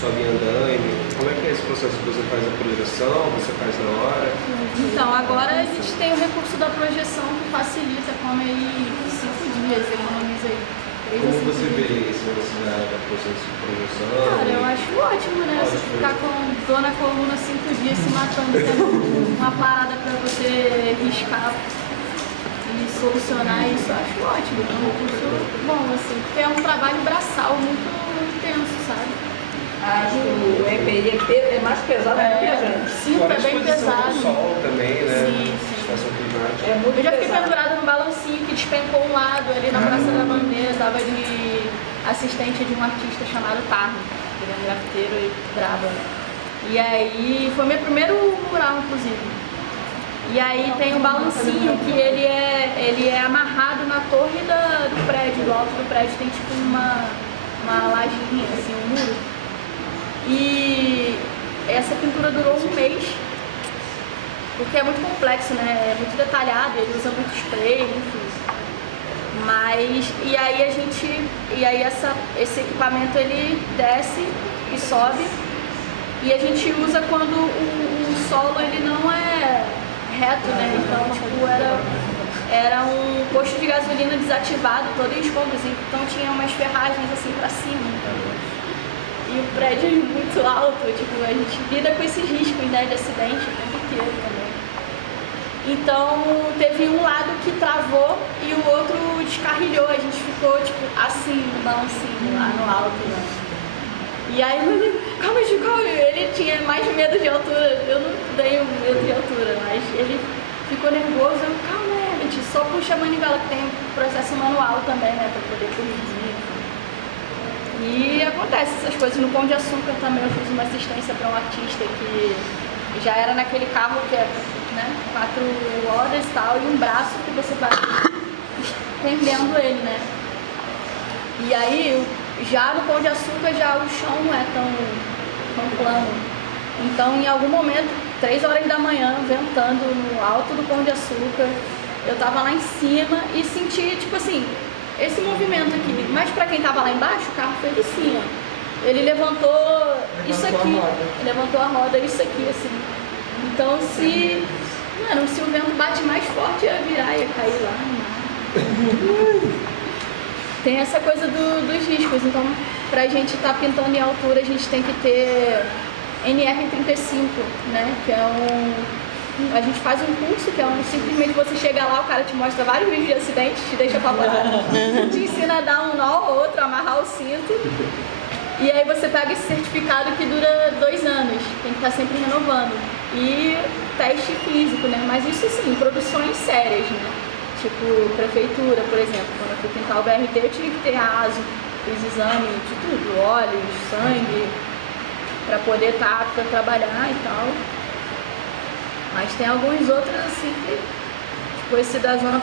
sobe em andaime? Como é que é esse processo? Você faz a projeção, você faz na hora? Então, agora a gente tem o recurso da projeção que facilita, como aí 5 dias, economiza aí 3 a 5 Como você dias. vê isso da processo de projeção? Cara, eu acho ótimo, né? Você Ótimo. ficar com dor na coluna 5 dias se matando, tendo uma parada pra você riscar e solucionar isso, eu acho ótimo. É um recurso bom, assim, porque é um trabalho braçal muito intenso, sabe? Acho que o EPI é mais pesado do que a gente. Sim, Fora é a bem exposição pesado. do sol também, né? Sim, sim. Estação climática. verdade. É muito Eu já fiquei pesado. pendurada no balancinho que despencou um lado ali na Praça da Bandeira, tava de assistente de um artista chamado Tarno, ele é um grafiteiro e brabo. E aí foi meu primeiro mural, inclusive. E aí tem um balancinho que ele é amarrado na torre do prédio, do alto do prédio tem tipo uma lajinha, assim, um muro. E essa pintura durou um mês, porque é muito complexo, né? É muito detalhado, ele usa muito spray, enfim. Esse equipamento ele desce e sobe, e a gente usa quando o solo ele não é reto, né? Então, tipo, era um posto de gasolina desativado, todo em escombros, então tinha umas ferragens assim pra cima. E o prédio é muito alto, tipo, a gente lida com esses riscos, né, de acidente o tempo inteiro também. Então, teve um lado que travou e o outro descarrilhou, a gente ficou, tipo, assim, no balancinho, lá no alto, né? E aí, eu falei, calma, ele tinha mais medo de altura, eu não tenho medo de altura, mas ele ficou nervoso, eu, calma, gente, só puxa a manivela, que tem processo manual também, né, pra poder corrigir. E acontece essas coisas. No Pão de Açúcar também eu fiz uma assistência para um artista que já era naquele carro que é, né, 4 rodas e tal, e um braço que você vai prendendo ele, né. E aí, já no Pão de Açúcar, já o chão não é tão plano. Então, em algum momento, 3 horas da manhã, ventando no alto do Pão de Açúcar, eu tava lá em cima e senti, tipo assim, esse movimento aqui. Mas pra quem tava lá embaixo, o carro fez assim, ó. Ele levantou isso aqui, levantou a roda, isso aqui, assim. Então, se o vento bate mais forte, ia virar, ia cair lá no mar. Tem essa coisa dos riscos, então pra gente estar pintando em altura a gente tem que ter NR35, né? Que é a gente faz um curso que é simplesmente você chega lá, o cara te mostra vários vídeos de acidente, te deixa apavorado, te ensina a dar um nó ou outro, amarrar o cinto. E aí você pega esse certificado que dura 2 anos, tem que estar sempre renovando. E teste físico, né? Mas isso sim, produções sérias, né? Tipo, prefeitura, por exemplo, quando eu fui pintar o BRT, eu tive que ter ASO, fiz exame de tudo, óleos, sangue, para poder estar apta a trabalhar e tal. Mas tem alguns outros assim que, tipo esse da zona